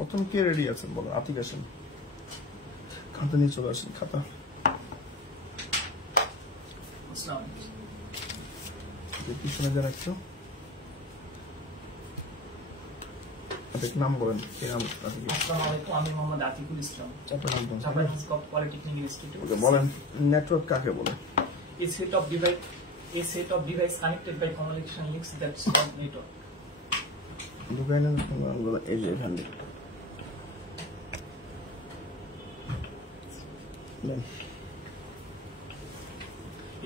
প্রথম কে রেডি আছেন বলেন? আতিক আসেন, খাতা নিয়ে চলে আসেন। খাতা পিছনে দেন একটু। নাম বলেন। আমি মোহাম্মদ আতিকুল ইসলাম, পলিটেকনিক ইনস্টিটিউট। বলেন নেটওয়ার্ক কাকে বলে? A set of device connected by communication links that's called network. এই যে এখানে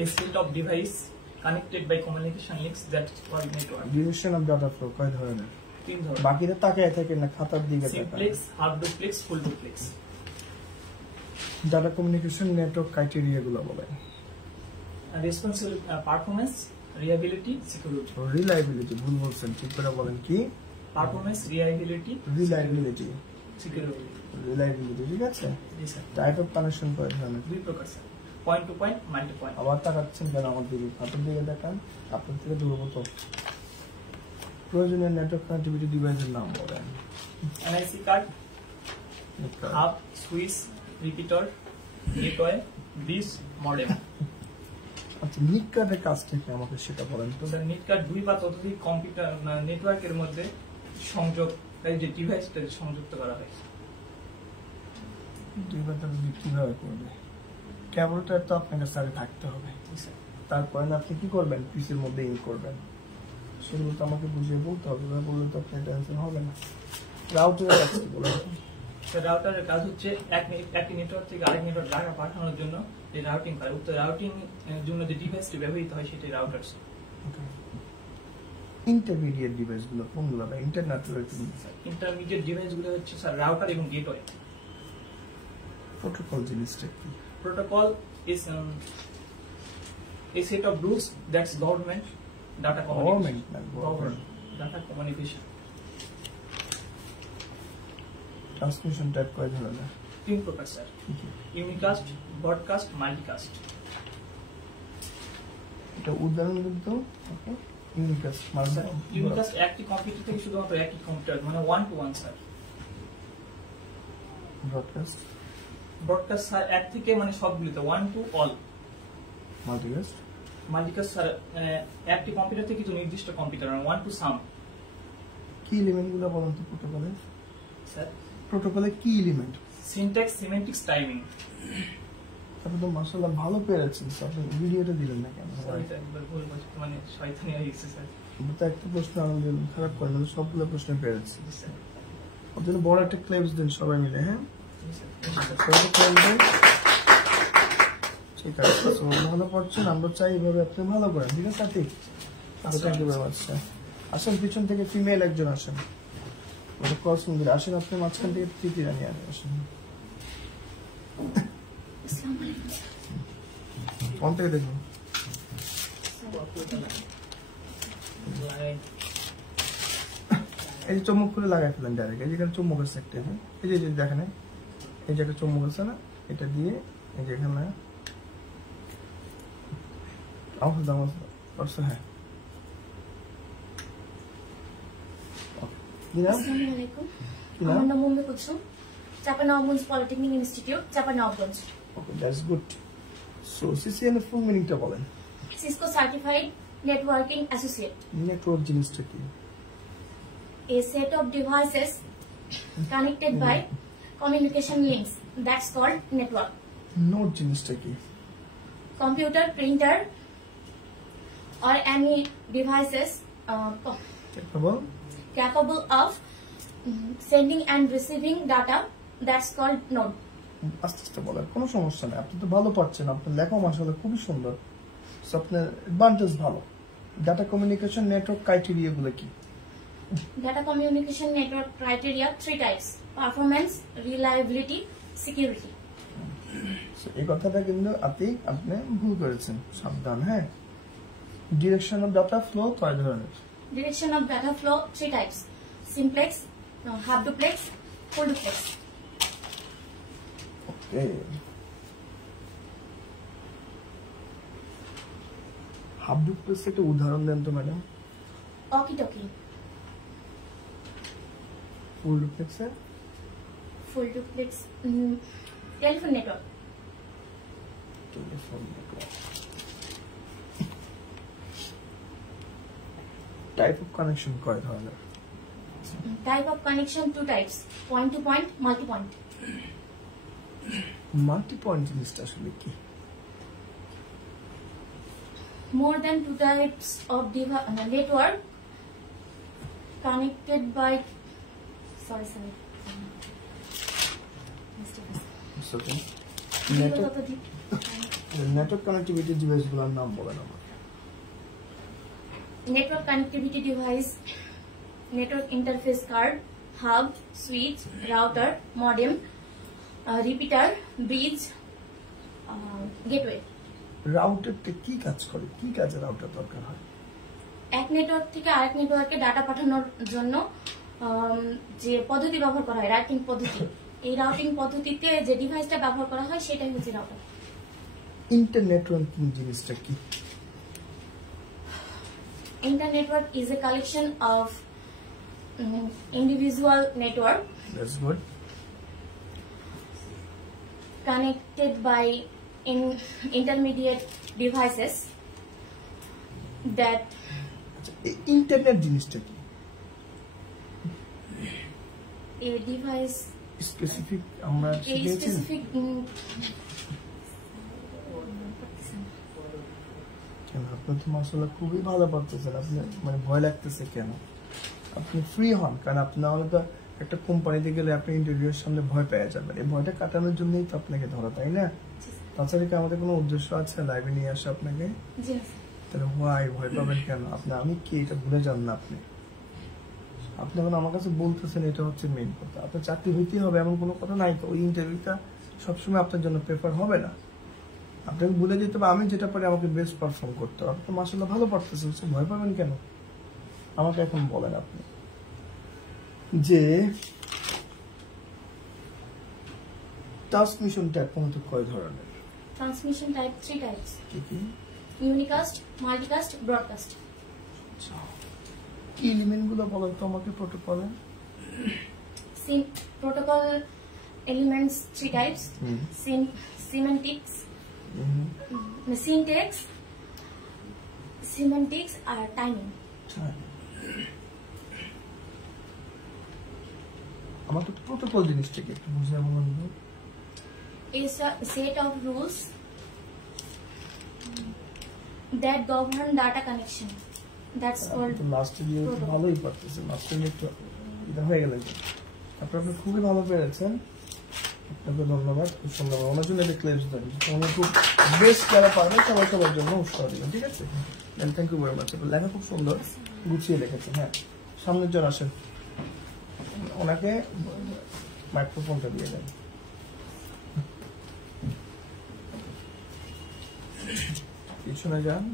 A set of device connected by communication links that's called network. Direction of data flow কয় ধরনের? তিন ধরনের। বাকিটা তাকায় থাকেন না, খাতার দিকে তাকান। Simplex, half duplex, full duplex. Data communication network criteria গুলো বলেন। Responsible performance, reliability, security. Reliability ভুল বলছেন, ঠিক করে বলেন কি? Performance, reliability, security. রিলায়েবিলিটি, ঠিক আছে। জি স্যার। টাইপ অফ কানেকশন কয় ধরনের? দুই প্রকার sir, point to point, multi point. আবার তাকাচ্ছেন কেন আমার দিকে? খাতার দিকে দেখান, আপনার থেকে দূরবো তো। প্রয়োজনীয় নেটওয়ার্ক কানেক্টিভিটি ডিভাইসের নাম বলেন। NIC card, hub, switch, repeater, gateway, bridge, modem. আচ্ছা, নিট কার্ডের কাজটা কি আমাকে সেটা বলেন তো। স্যার, নিট কার্ড দুই বা ততোধিক কম্পিউটার নেটওয়ার্কের মধ্যে সংযোগ, যে ডিভাইসটা সংযুক্ত করা হয়। দুই বা ততোধিক কিভাবে করবে? কেবলটা তো আপনাকে স্যারে থাকতে হবে, তারপরে আপনি কি করবেন? পিসির মধ্যে ইন করবেন। সেগুলো তো আমাকে বুঝিয়ে বলতে হবে, বললে তো আপনার টেনশন হবে না। রাউটারের কাজ কি বলেন? রাউটারের কাজ হচ্ছে একটি নেটওয়ার্ক থেকে আরেক নেটওয়ার্ক ডাটা পাঠানোর জন্য যে রাউটিং করে, উক্ত রাউটিং এর জন্য যে ডিভাইসটি ব্যবহৃত হয় সেটাই রাউটার। ইন্টারমিডিয়েট ডিভাইসগুলো কোনগুলো? বা ইন্টারনেট ইন্টারমিডিয়েট ডিভাইসগুলো হচ্ছে স্যার রাউটার এবং গেটওয়ে। প্রোটোকল জিনিসটা কি? Protocol is a set of rules that's government data communication. Transmission type কয় ধরনের? তিন প্রকার স্যার, ইউনিকাস্ট, ব্রডকাস্ট, মাল্টিকাস্ট। এটা উদাহরণ দিন তো। ওকে, ইউনিকাস্ট মানে ইউনিকাস্ট একটি কম্পিউটার থেকে শুধুমাত্র একটি কম্পিউটার, মানে one to one sir. Broadcast sir এক থেকে মানে সবগুলিতে, one to all. Multicast sir একটি কম্পিউটার থেকে কিছু নির্দিষ্ট কম্পিউটার, মানে ওয়ান টু সাম। কি এলিমেন্টগুলো বলেন তো প্রোটোকলে? স্যার, প্রোটোকলে কি এলিমেন্ট? Syntax, সিমেন্টিক্স, timing. আপনি তো মাশাআল্লাহ ভালো পেরেছেন, আপনি ভিডিওটা দিলেন না কেন? মানে শয়তানি হয়ে গেছে স্যার। তো একটা প্রশ্ন আমি খারাপ করেন, সবগুলো প্রশ্ন পেরেছি। ওর জন্য বড় একটা ক্লেপস দেন সবাই মিলে। হ্যাঁ, ঠিক আছে, ভালো পড়ছেন, আমরা চাই এইভাবে আপনি ভালো করেন, ঠিক আছে? ঠিক, থ্যাংক ইউ ভেরি মাচ। আসেন পিছন থেকে ফিমেল একজন আসেন, আসেন আপনি মাঝখান থেকে তৃতীয় রানী আসেন। কোন থেকে দেখুন? এই যে চুম্বক করে লাগাই ফেলেন ডাইরেক্ট। এই যেখানে চুম্বক আছে একটা, এই যে দেখেন এই যে একটা চুম্বক আছে না, এটা দিয়ে এই যে এখানে হ্যাঁ। আমার নাম Mummi Kulsum, Chapainawabganj polytechnic institute, Chapainawabganj. Okay, that's good. So CCN এর ফুল মিনিংটা বলেন। Cisco certified networking associate. Network জিনিসটা কি? A set of devices connected by communication links that's called network. Node জিনিসটা কি? Computer, printer or any devices capable of sending and receiving data that's called node. আস্তে আস্তে বলেন, কোনো সমস্যা নেই, আপনি তো ভালো পাচ্ছেন, আপনার লেখা মাশাআল্লাহ খুবই সুন্দর, আপনার অ্যাডভান্টেজ ভালো। ডাটা কমিউনিকেশন নেটওয়ার্ক ক্রাইটেরিয়া গুলো কি? Data communication network criteria 3 types: performance, reliability, security. এই কথাটা কিন্তু আপনি ভুল করেছেন, সাবধান। হ্যাঁ, ডিরেকশন অফ ডাটা ফ্লো কয় ধরনের? Direction of data flow 3 types: simplex, half duplex, full duplex. Okay, half duplex একটা উদাহরণ দেন তো ম্যাডাম। Walkie talkie. ফুল ডুপ্লেক্সের full duplex telephone network. Type of connection কয় ধরনের? Type of connection, two types: point to point, multi point. Multi point জিনিসটা আসলে কি? More than two types of network connected by sorry. Okay, network connectivity ডিভাইসগুলোর নাম বলেন আমাকে। Network connectivity device: network interface card, hub, switch, router, modem, repeater, bridge, gateway. রাউটারটা কি কাজ করে? কি কাজে রাউটার দরকার হয়? এক নেটওয়ার্ক থেকে আরেক নেটওয়ার্কে ডাটা পাঠানোর জন্য যে পদ্ধতি ব্যবহার করা হয়, রাউটিং পদ্ধতি, এই রাউটিং পদ্ধতিতে যে ডিভাইসটা ব্যবহার করা হয় সেটাই হচ্ছে রাউটার। ইন্টারনেটওয়ার্কিং জিনিসটা কি? Internet is a collection of individual network that's good. connected by intermediate devices that আচ্ছা, এই ইন্টারনেট জিনিসটা কি? a device স্পেসিফিক আমরা a শিখেছি। specific কেন আপনি তো মাশাআল্লাহ খুবই ভালো পারতেছেন, আপনি মানে ভয় লাগতেছে কেন? আপনি ফ্রি হন, কারণ আপনি নাহলে তো একটা কোম্পানিতে গেলে আপনি ইন্টারভিউর সামনে ভয় পেয়ে যাবেন। এই ভয়টা কাটানোর জন্যই তো আপনাকে ধরা, তাই না? তাছাড়া কি আমাদের কোনো উদ্দেশ্য আছে লাইভে নিয়ে আসা আপনাকে? জি তাহলে ভয় পাবেন কেন? আমি কি এটা ভুলে যান না আপনি? আপনি এখন আমার কাছে বলতেছেন, এটা হচ্ছে মেইন কথা। আপনার চাকরি হইতেই হবে এমন কোনো কথা নাই তো। ওই ইন্টারভিউটা সবসময় আপনার জন্য প্রেফার হবে না। আপনাকে ভুলে যেতে হবে আমি যেটা পারি আমাকে বেস্ট পারফর্ম করতে হবে। আপনি তো মাশাআল্লাহ ভালো পারতেছেন, ভয় পাবেন কেন? আমাকে এখন বলেন আপনি যে ট্রান্সমিশন ট্যাপ মূলত কয় ধরনের? transmission type, three types: কি কি? unicast, multicast, broadcast. কি এলিমেন্ট গুলো বলেন তো আমাকে প্রোটোকলে? Protocol elements, three types: semantics, semantics are timing. আমার তো প্রোটোকল জিনিসটা কি একটু বুঝিয়ে বলুন তো। Is a set of rules that govern data connection. That's called লাস্টে দিয়ে একটু ভালোই পারতেছেন, লাস্টে একটু এটা হয়ে গেল। আপনি খুবই ভালো পেরেছেন, আপনাকে ধন্যবাদ। খুব সুন্দর, ওনার জন্য একটা ক্লেপস দেন। উনি খুব বেস্ট যারা পারবে সবার জন্য উৎসাহ দিবেন, ঠিক আছে? Thank you very much. লেখা খুব সুন্দর, গুছিয়ে লিখেছেন। হ্যাঁ, সামনের জন আসেন, ওনাকে মাইক্রোফোনটা দিয়ে দেন। পিছনে যান।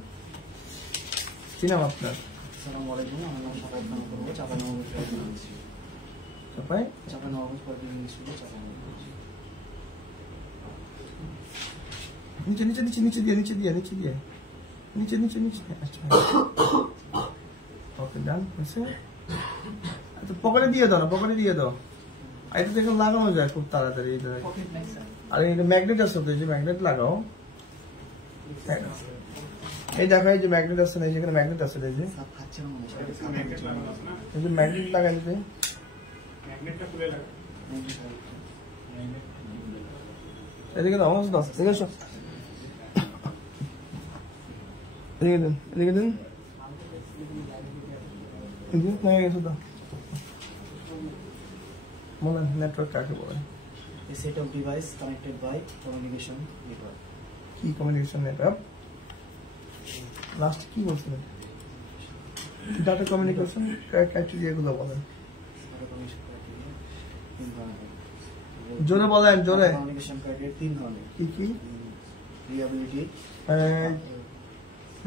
কি নাম আপনার? আসসালামু আলাইকুম, আমার নাম সাফাত খান করবো, চাঁপাইনবাবগঞ্জ পলিটেকনিক স্কুলে, চাঁপাইনবাবগঞ্জ। নিচে। আচ্ছা, ওকে ডান হয়েছে। আচ্ছা, পকেটে দিয়ে দাও না, পকেটে দিয়ে দাও। এটা দেখে লাগানো যায় খুব তাড়াতাড়ি। আর এটা ম্যাগনেট আছে তো, এই যে ম্যাগনেট লাগাও। এই দেখো, এই যে ম্যাগনেট আছে না, এই যেখানে ম্যাগনেট আছে, এই যে ম্যাগনেট লাগাই দিতে। এদিকে দাও, অবস্থা দাও, এদিকে এসো। এদিকে দিন, এদিকে দিন। বলেন নেটওয়ার্ক কাকে বলে? A set of device connected by communication network. কি কমিউনিকেশন নেটওয়ার্ক? লাস্ট কি বলছিলেন? ডাটা কমিউনিকেশন ক্রাইটেরিয়া গুলো বলেন। জোরে বলেন, জোরে। কমিউনিকেশন ক্রাইটেরিয়া তিন ধরনের। কি কি?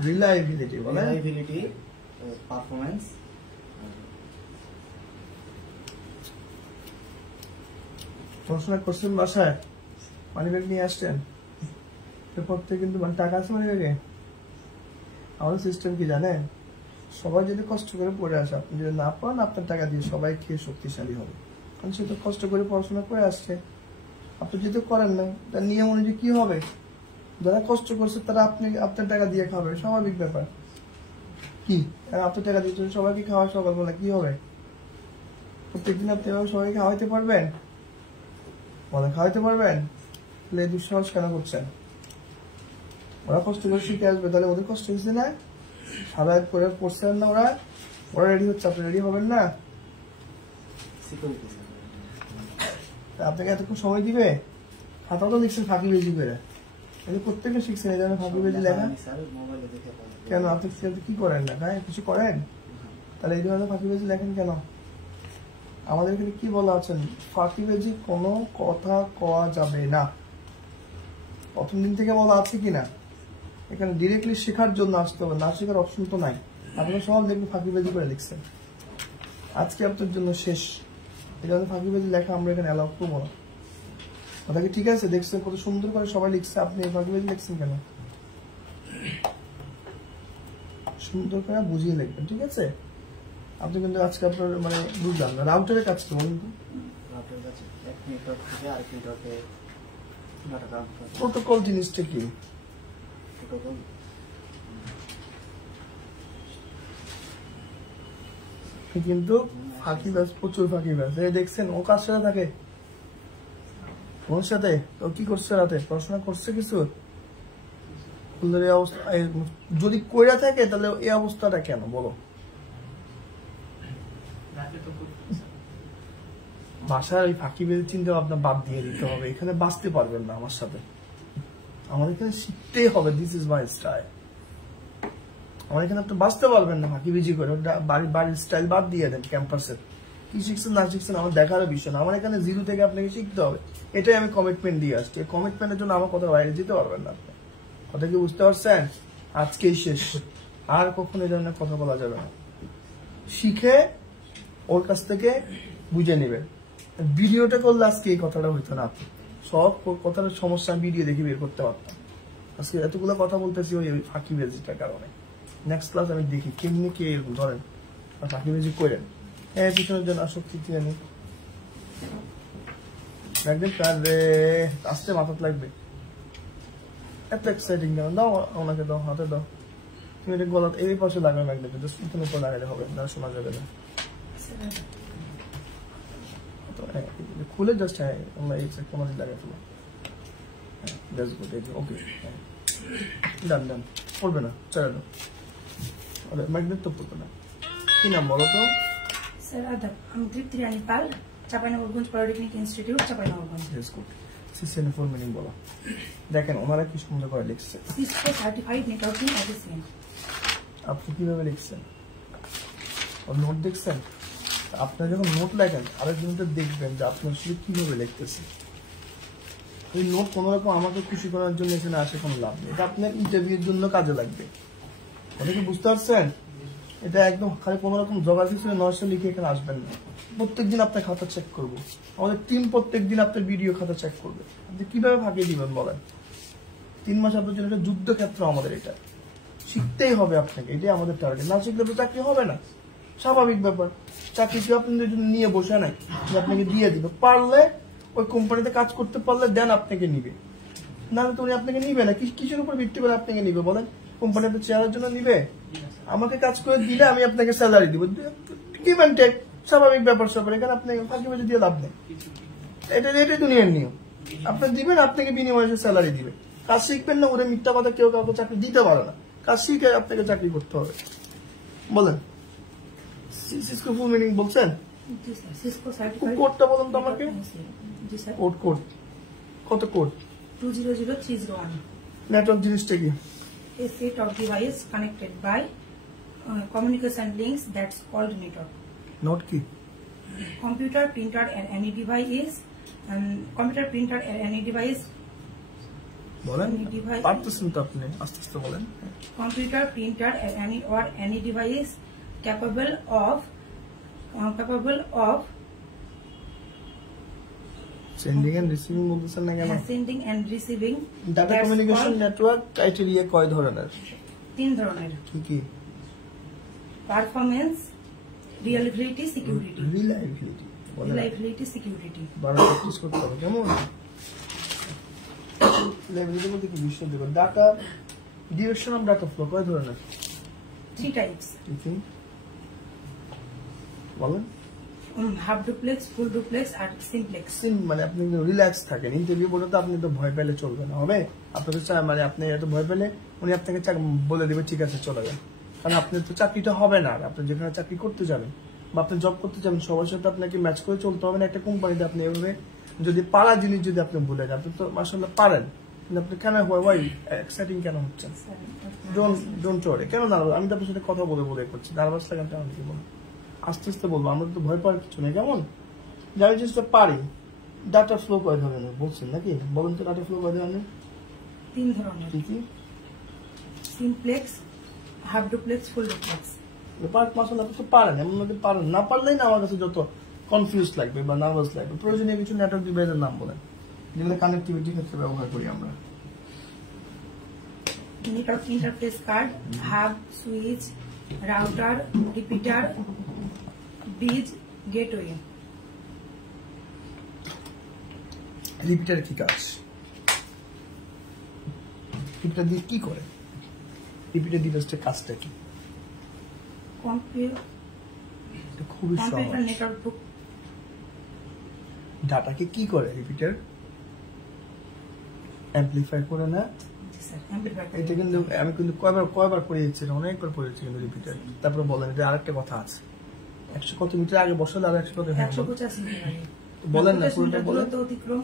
রিলায়েবিলিটি, বলেন। পারফরম্যান্স। পড়াশোনা করছেন বাসায়? মানিব্যাগ নিয়ে আসছেন? পেপার থেকে কিন্তু টাকা আছে মানিব্যাগে? আমাদের সিস্টেম কি জানেন? সবাই যদি কষ্ট করে পড়ে আসে, আপনি যদি না পান আপনার টাকা দিয়ে সবাই খেয়ে শক্তিশালী হবে। কারণ সে তো কষ্ট করে পড়াশোনা করে আসছে, আপনি যেহেতু করেন না, তার নিয়ম অনুযায়ী কি হবে? যারা কষ্ট করছে তারা আপনার টাকা দিয়ে খাবে, স্বাভাবিক ব্যাপার। কি আপনার টাকা দিয়ে সবাইকে খাওয়া সকালবেলা কি হবে? প্রত্যেকদিন আপনি সবাইকে খাওয়াইতে পারবেন? খাওয়াইতে পারবেন? তাহলে এই দুঃসাহস কেন করছেন? ওরা কষ্ট করে শিখে আসবে, তাহলে ওদের কষ্ট হয়েছে না? সারা রাত করে পড়ছেন না ওরা রেডি হচ্ছে, আপনি রেডি হবেন না? আপনাকে এতক্ষণ সময় দিবে? খাতাও তো লিখছেন ফাঁকি বেজি করে, প্রত্যেকে শিখছেন এই ধরনের ফাঁকি বেজি লেখা। কেন আপনি কি করেন না? হ্যাঁ কিছু করেন? তাহলে এই ধরনের ফাঁকি বেজি লেখেন কেন? আমাদের এখানে কি বলা আছেন? ফাঁকি বেজি কোনো কথা কওয়া যাবে না। প্রথম দিন থেকে বলা আছে কিনা? এখানে ডিরেক্টলি শেখার জন্য আসতে হবে, না শেখার অপশন তো নাই। আপনারা সব দেখবেন ফাঁকি বেজি করে লিখছেন। আজকে আপনার জন্য শেষ, এই ধরনের ফাঁকি বেজি লেখা আমরা এখানে অ্যালাউ করবো না। কথা কি ঠিক আছে? দেখছেন কত সুন্দর করে সবাই লিখছে, আপনি এই ফাঁকি বেজি লিখছেন কেন? সুন্দর করে বুঝিয়ে লিখবেন, ঠিক আছে? আপনি কিন্তু আজকে আপনার বুঝলাম না রাউটারের কাজ কি বলুন তো? প্রোটোকল জিনিসটা কি? কিন্তু ফাঁকিবাজ, প্রচুর ফাঁকিবাজ। দেখছেন ও কার সাথে থাকে? ওর সাথে। ও কি করছে রাতে? পড়াশোনা করছে কিছু? যদি কইরা থাকে তাহলে এই অবস্থাটা কেন বলো? বাসার ওই ফাঁকিবাজ চিন্তা ভাবনা বাদ দিয়ে দিতে হবে, এখানে বাঁচতে পারবেন না আমার সাথে। আমাদের এখানে শিখতেই হবে, দিস ইজ মাই স্টাইল। আমার এখানে আপনি বাঁচতে পারবেন না ফাঁকিবাজি করে, বাড়ির স্টাইল বাদ দিয়ে দেন। ক্যাম্পাসের কি শিখছেন না শিখছেন আমার দেখারও বিষয় না। আমার এখানে জিরো থেকে আপনাকে শিখতে হবে, এটাই আমি কমিটমেন্ট দিয়ে আসছি। এই কমিটমেন্টের জন্য আমার কথা বাইরে যেতে পারবেন না আপনি। কথা কি বুঝতে পারছেন? আজকেই শেষ, আর কখনো এই ধরনের কথা বলা যাবে না। শিখে ওর কাছ থেকে বুঝে নেবেন। ভিডিওটা করলে আজকে এই কথাটা হইতো না, আপনি সব কথার সমস্যা ভিডিও দেখে বের করতে পারতাম। আজকে এতগুলো কথা বলতেছি ওই ফাঁকিবাজিটার কারণে। নেক্সট ক্লাস আমি দেখি কেমনি কে এরকম ধরেন ফাঁকিবাজি করেন। হ্যাঁ পিছনের জন্য আসক্তি নেই, একদম আসতে মাথাত লাগবে। এত এক্সাইটিং কেন? দাও ওনাকে, দাও হাতে দাও। তুমি এটা গলা এই পাশে লাগানো লাগবে, জাস্ট পিছনের উপর লাগালে হবে না, শোনা যাবে না। খুলে জাস্ট হ্যাঁ আমরা এই কোনাতে লাগাই ফেলো। দ্যাটস গুড, ওকে ডান ডান। পড়বে না, চালা দাও। ম্যাগনেট তো পড়বে না। কি নাম বলো তো? স্যার আদাব, আমি Tripti Rani Pal, Chapainawabganj polytechnic institute, Chapainawabganj. That's good. CCN full meaning বলো। দেখেন ওনারা কি সুন্দর করে লিখছে। Cisco certified networking official. আপনি কিভাবে লিখছেন? ওর নোট দেখছেন? আপনার যখন নোট লেখেন আরেকজন তো দেখবেন যে আপনি আসলে কিভাবে লিখতেছেন। এই নোট কোন রকম আমাকে খুশি করার জন্য এখানে আসে কোনো লাভ নেই, এটা আপনার ইন্টারভিউর জন্য কাজে লাগবে। ওটা কি বুঝতে পারছেন? এটা একদম খালি কোন রকম জোগ্রাফি ছিল নয়শো লিখে এখানে আসবেন না। প্রত্যেকদিন আপনার খাতা চেক করবো, আমাদের টিম প্রত্যেকদিন আপনার ভিডিও খাতা চেক করবে। আপনি কিভাবে ফাঁকিয়ে দিবেন বলেন? 3 মাস আপনার জন্য একটা যুদ্ধক্ষেত্র। আমাদের এটা শিখতেই হবে আপনাকে, এটাই আমাদের টার্গেট। না শিখলে তো চাকরি হবে না, স্বাভাবিক ব্যাপার। চাকরি কি আপনাদের জন্য নিয়ে বসে নাই যে আপনাকে দিয়ে দিবে? পারলে ওই কোম্পানিতে কাজ করতে পারলে দেন আপনাকে নিবে, নাহলে তো উনি আপনাকে নিবে না। কিসের উপর ভিত্তি করে আপনাকে নিবে বলেন? কোম্পানিতে চেয়ারের জন্য নিবে? আমাকে কাজ করে দিলে আমি আপনাকে স্যালারি দিব, গিভ এন্ড টেক, স্বাভাবিক ব্যাপার স্যাপার। এখানে আপনাকে ফাঁকিবাজি দিয়ে লাভ নেই, এটাই দুনিয়ার নিয়ম। আপনি দিবেন, আপনাকে বিনিময়ে স্যালারি দিবে। কাজ শিখবেন না, ওরা মিথ্যা কথা কেউ কাউকে চাকরি দিতে পারে না। কাজ শিখে আপনাকে চাকরি করতে হবে। বলেন সিসকো ফুল মিনিং বলছেন? জি স্যার, সিসকো সার্টিফাইড। কোডটা বলুন তো আমাকে। জি স্যার। কোড কত? কোড 200301। নেটওয়ার্ক জিনিসটা কি? A set of devices connected by communication links that's called network. Note কি? Computer, printer, and any device. Computer, printer, and any device. বলেন, Any device. পারতেছেন তো আপনি, আস্তে আস্তে বলেন। Computer, printer, and any device capable of sending and receiving বলতেছেন না কেন? sending and receiving. Data That's communication called network criteria কয় ধরনের? 3 ধরনের। কি কি? Performance, reliability, security. Reliability Reliability, security. বারবার প্র্যাকটিস করতে হবে কেমন রিলায়েবিলিটি বলতে কি বিশ্বাসযোগ্য data direction of data flow কয় ধরনের 3 types. বলেন Half duplex, full duplex, and simplex. মানে আপনি রিল্যাক্স থাকেন ইন্টারভিউ বলে তো আপনি তো ভয় পেলে চলবে না হবে আপনাকে মানে আপনি এত ভয় পেলে উনি আপনাকে বলে দেবে ঠিক আছে চলে যান কারণ আপনার তো চাকরিটা হবে না আপনি যেখানে চাকরি করতে যাবেন বা আপনি জব করতে যাবেন সবার সাথে আপনাকে ম্যাচ করে চলতে হবে না একটা কোম্পানিতে আপনি এভাবে যদি পারা জিনিস যদি আপনি ভুলে যান আপনি তো মাশাআল্লাহ পারেন কিন্তু আপনি কেন ওয়াই এক্সাইটিং কেন হচ্ছেন ডোন্ট ওয়ারি কেন না আমি তো আপনার সাথে কথা বলে করছি নার্ভাস লাগান কেন কি বলুন আস্তে আস্তে বলবো আমরা তো ভয় পাওয়ার কিছু নেই কেমন যাই জিনিসটা পারি ডাটা ফ্লো কয় ধরনের বলছেন নাকি বলেন তো ডাটা ফ্লো কয় ধরনের 3 ধরনের কি কি simplex, half duplex, full duplex. Part মাসাল আপনি তো পারেন এমন মধ্যে পারেন না পারলেই না আমার কাছে যত কনফিউজ লাগবে বা নার্ভাস লাগবে প্রয়োজনীয় কিছু নেটওয়ার্ক ডিভাইসের নাম বলেন যেগুলো কানেক্টিভিটির ক্ষেত্রে ব্যবহার করি আমরা Network interface card, hub, switch, router, repeater, bridge, gateway. Repeater কি কাজ রিপিটার দিয়ে কি করে রিপিটার ডিভাইসটার কাজটা কি এটা খুবই সহজ Computer network book. ডাটাকে কি করে রিপিটার অ্যামপ্লিফাই করে না Amplifier. এটা কিন্তু আমি কিন্তু কয়বার পড়িয়েছি অনেকবার পড়িয়েছি কিন্তু রিপিটার তারপরে বলেন এটা আরেকটা কথা আছে 100 কত মিটার আগে বসালে আর 100 কত 185 মিটার। বলেন না 185 পুরোটা মিটার বলেন দূরত্ব অতিক্রম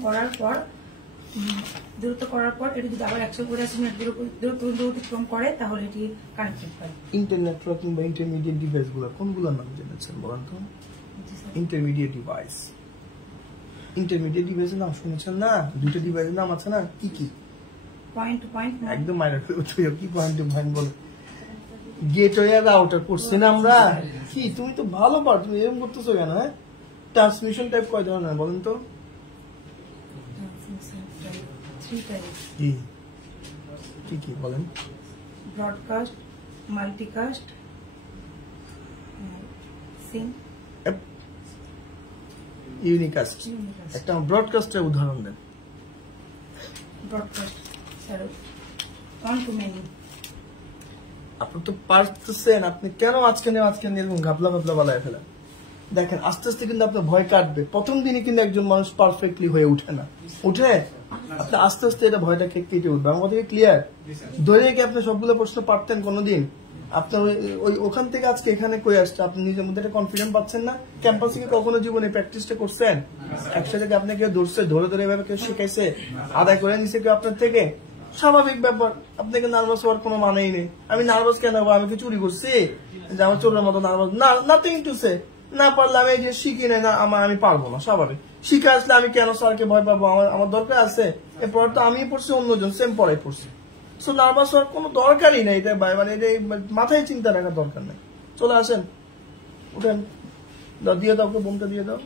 করার পর এটা যদি আবার 185 মিটার দূরত্ব অতিক্রম করে তাহলে এটি কানেক্টেড হয়। ইন্টারনেট নেটওয়ার্কিং বা ইন্টারমিডিয়েট ডিভাইসগুলো কোনগুলোর নাম জেনেছেন বলেন তো ইন্টারমিডিয়েট ডিভাইস ইন্টারমিডিয়েট ডিভাইসের নাম শুনেছেন না দুটো ডিভাইসের নাম আছে না কি কি পয়েন্ট টু পয়েন্ট একদম মাইনার কি পয়েন্ট টু পয়েন্ট বলে গেটওয়ে আর রাউটার করছি না আমরা কি তুমি তো ভালো পারো তুমি এরকম করতেছো কেন হ্যাঁ ট্রান্সমিশন টাইপ কয় ধরনের বলেন তো 3 টাইপস কি কি বলেন ব্রডকাস্ট, মাল্টিকাস্ট, সিম, ইউনিকাস্ট একটা ব্রডকাস্টের উদাহরণ দেন broadcast sir one to many. আপনি তো পারতেছেন আপনি কেন আজকে এরকম ঘাপলা বালায় ফেলেন দেখেন আস্তে আস্তে কিন্তু আপনার ভয় কাটবে প্রথম দিনে কিন্তু একজন মানুষ পারফেক্টলি হয়ে উঠে না উঠে আপনি আস্তে আস্তে এটা ভয়টা কেটে উঠবে আমার কথা ক্লিয়ার ধরে কি আপনি সবগুলো প্রশ্ন পারতেন কোনোদিন আপনার ওই ওখান থেকে আজকে এখানে কই আসছে আপনি নিজের মধ্যে একটা কনফিডেন্স পাচ্ছেন না ক্যাম্পাসে কি কখনো জীবনে প্র্যাকটিসটা করছেন একসাথে আপনাকে কেউ ধরে এভাবে কেউ শিখাইছে আদায় করে নিছে কেউ আপনার থেকে স্বাভাবিক ব্যাপার আপনাকে নার্ভাস হওয়ার কোনো মানেই নেই আমি নার্ভাস কেন হবো আমি কি চুরি করছি যে আমার চোরের মতো নার্ভাস না নাথিং টু সে না পারলে আমি যে শিখি না আমি পারবো না স্বাভাবিক শিখে আসলে আমি কেন স্যারকে ভয় পাবো আমার দরকার আছে এরপর তো আমি পড়ছি অন্যজন সেম পড়াই পড়ছি সো নার্ভাস হওয়ার কোনো দরকারই নেই এটা মানে এটা মাথায় চিন্তা রাখার দরকার নেই চলে আসেন উঠেন দিয়ে দাও বোমটা দিয়ে দাও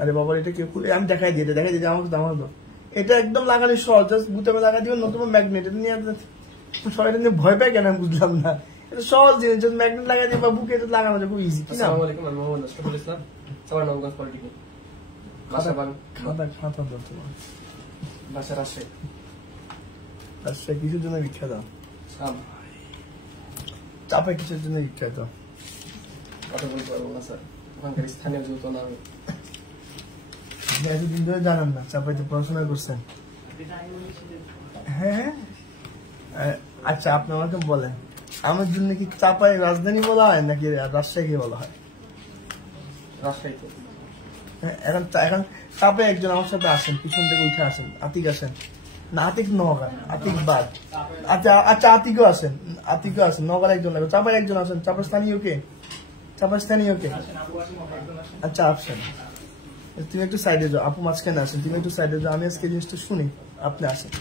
আরে বাবা এটা কেউ আমি দেখাই দিয়ে আমাকে দাও এটা একদম লাগানো সহজ জাস্ট বুতামে লাগা দিবেন নতুন ম্যাগনেট এটা নিয়ে সবাই এটা নিয়ে ভয় পায় কেন আমি বুঝলাম না এটা সহজ জিনিস যদি ম্যাগনেট লাগাই দিয়ে বা বুকে এটা লাগানো যায় খুব ইজি কি না আসসালামু আলাইকুম আমি মোহাম্মদ আশরাফুল ইসলাম সাভারনগর পলিটেকনিক খাতা ধরতে বাসা রাজশাহী রাজশাহী কিছুর জন্য বিখ্যাত সাম চাপে কিছুর জন্য বিখ্যাত কথা বলতে পারবো না স্যার ওখানকার স্থানীয় যেহেতু না আমি এতদিন ধরে জানেন না চাপাইতে পড়াশোনা করছেন হ্যাঁ আচ্ছা আপনি আমাকে বলেন আমার জন্য কি চাপাই রাজধানী বলা হয় নাকি রাজশাহী বলা হয় রাজশাহীতে এখন চাপে একজন আমার সাথে আসেন পিছন থেকে উঠে আসেন আতিক আসেন না আতিক নগর আতিক বাদ আচ্ছা আতিকও আসেন নগর একজন লাগবে চাপাই একজন আসেন চাপার স্থানীয় কে আচ্ছা আসেন তুমি একটু সাইডে যাও আপু মাঝখানে আসেন তুমি একটু সাইডে যাও আমি আজকে জিনিসটা শুনি আপনি আসেন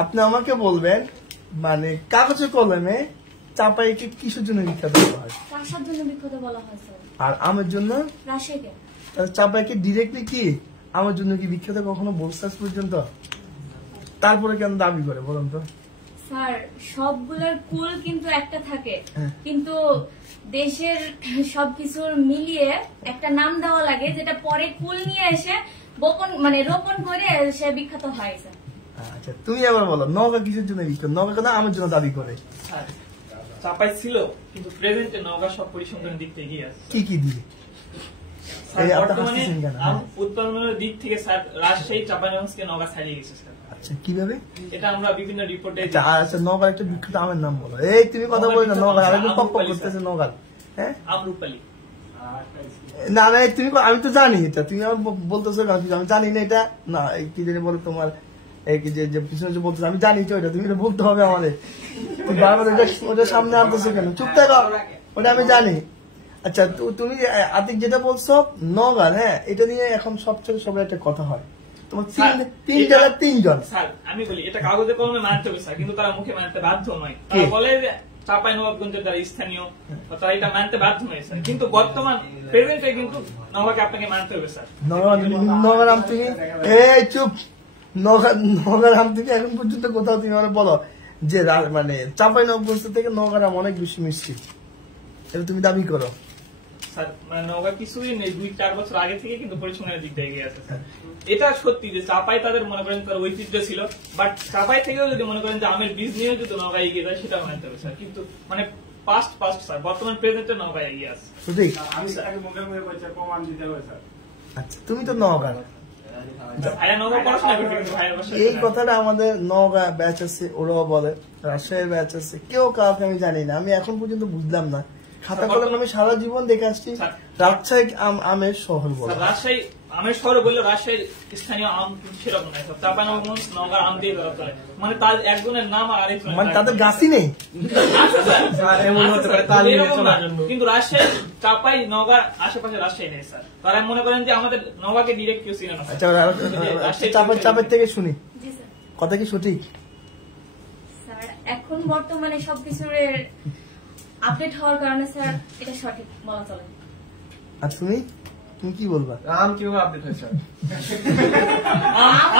আপনি আমাকে বলবেন মানে কাগজে কলমে চাপাইকে কিসের জন্য বিখ্যাত বলা হয় আর আমের জন্য চাপাইকে ডিরেক্টলি কি আমের জন্য কি বিখ্যাত কখনো বলছে পর্যন্ত তারপরে কেন দাবি করে বলুন তো স্যার সবগুলোর কুল কিন্তু একটা থাকে, কিন্তু দেশের সবকিছুর মিলিয়ে একটা নাম দেওয়া লাগে, যেটা পরে কুল নিয়ে এসে রোপণ করে সে বিখ্যাত হয় স্যার। আচ্ছা তুমি আবার বলো নওগাঁ কিসের জন্য বিখ্যাত? নওগাঁ কেন আমার জন্য দাবি করে? স্যার চাপাই ছিল কিন্তু প্রেজেন্টে নওগাঁ সব পরিসংখ্যানের দিক থেকে এগিয়ে আছে। কি কি দিয়ে? স্যার বর্তমানে উৎপাদনের দিক থেকে স্যার রাজশাহী চাঁপাইনবাবগঞ্জকে নওগাঁ ছাড়িয়ে গেছে স্যার। আচ্ছা কিভাবে? এটা আমরা বিভিন্ন রিপোর্টে। আচ্ছা নওগাঁর একটা বিখ্যাত আমের নাম বলো। এই তুমি কথা বলে না, নওগাঁ আরেকটু পপ করতেছে নওগাঁ। হ্যাঁ আমরুপালি। না না তুমি, আমি তো জানি এটা, তুমি আমার বলতেছো না, আমি জানি না এটা। না কি জানি বলো তোমার এই যে পিছনে যে বলতেছো, আমি জানি তো এটা, তুমি এটা বলতে হবে আমাদের। তুমি বারবার ওটা সামনে আনতেছো কেন? চুপ থাকো, ওটা আমি জানি। আচ্ছা তুমি আতিক যেটা বলছো নওগাঁ, হ্যাঁ এটা নিয়ে এখন সবচেয়ে সবাই একটা কথা হয়, তোমার তিন জেলার তিনজন। স্যার আমি বলি এটা কাগজে কলমে মানতে হবে স্যার, কিন্তু তারা মুখে মানতে বাধ্য নয়। তারা বলে যে চাঁপাইনবাবগঞ্জের যারা স্থানীয় তারা এটা মানতে বাধ্য নয় স্যার, কিন্তু বর্তমান প্রেজেন্টে কিন্তু নওগাঁকে আপনাকে মানতে হবে স্যার। নওগাঁ নাম তুমি এই চুপ, নওগাঁ নাম তুমি এখন পর্যন্ত কোথাও তুমি মানে বলো যে চাঁপাইনবাবগঞ্জ থেকে নওগাঁ নাম অনেক বেশি মিষ্টি, এটা তুমি দাবি করো? স্যার নওগাঁ কিছুই নেই, 2-4 বছর আগে থেকে কিন্তু পরিসংখ্যানের দিক দিয়ে এগিয়ে আছে স্যার। এটা সত্যি যে চাপাই তাদের মনে করেন তার ঐতিহ্য ছিল, বাট চাপাই থেকেও যদি মনে করেন যে আমের বীজ নিয়েও যদি নওগাঁ এগিয়ে যায় সেটা মানতে হবে স্যার, কিন্তু পাস্ট স্যার বর্তমান প্রেজেন্টে নওগাঁ এগিয়ে আছে। আচ্ছা তুমি তো নওগাঁ, এই কথাটা আমাদের নওগাঁ ব্যাচ আছে ওরাও বলে, রাজশাহীর ব্যাচ আছে, কেউ কাউকে আমি জানি না, আমি এখন পর্যন্ত বুঝলাম না। খাতা কলম আমি সারা জীবন দেখে আসছি রাজশাহী আমের শহর বলে। রাজশাহী আমের শহর বললে রাজশাহীর স্থানীয় আম সেরকম নয়, চাঁপাইনবাবগঞ্জ নওগাঁর আম দিয়ে ধরা চলে, তার একজনের নাম আর আরেকজনের তাদের গাছই নেই, কিন্তু রাজশাহী চাপাই নওগাঁর আশেপাশে রাজশাহী নেই স্যার। তারা মনে করেন যে আমাদের নওগাঁকে ডিরেক্ট কেউ চিনে না। চাপাই থেকে শুনি কথা কি সঠিক? স্যার এখন বর্তমানে সবকিছুর আপডেট হওয়ার কারণে স্যার এটা সঠিক বলা চলে। আর তুমি কি বলবা? আম কিভাবে আপডেট হয় স্যার?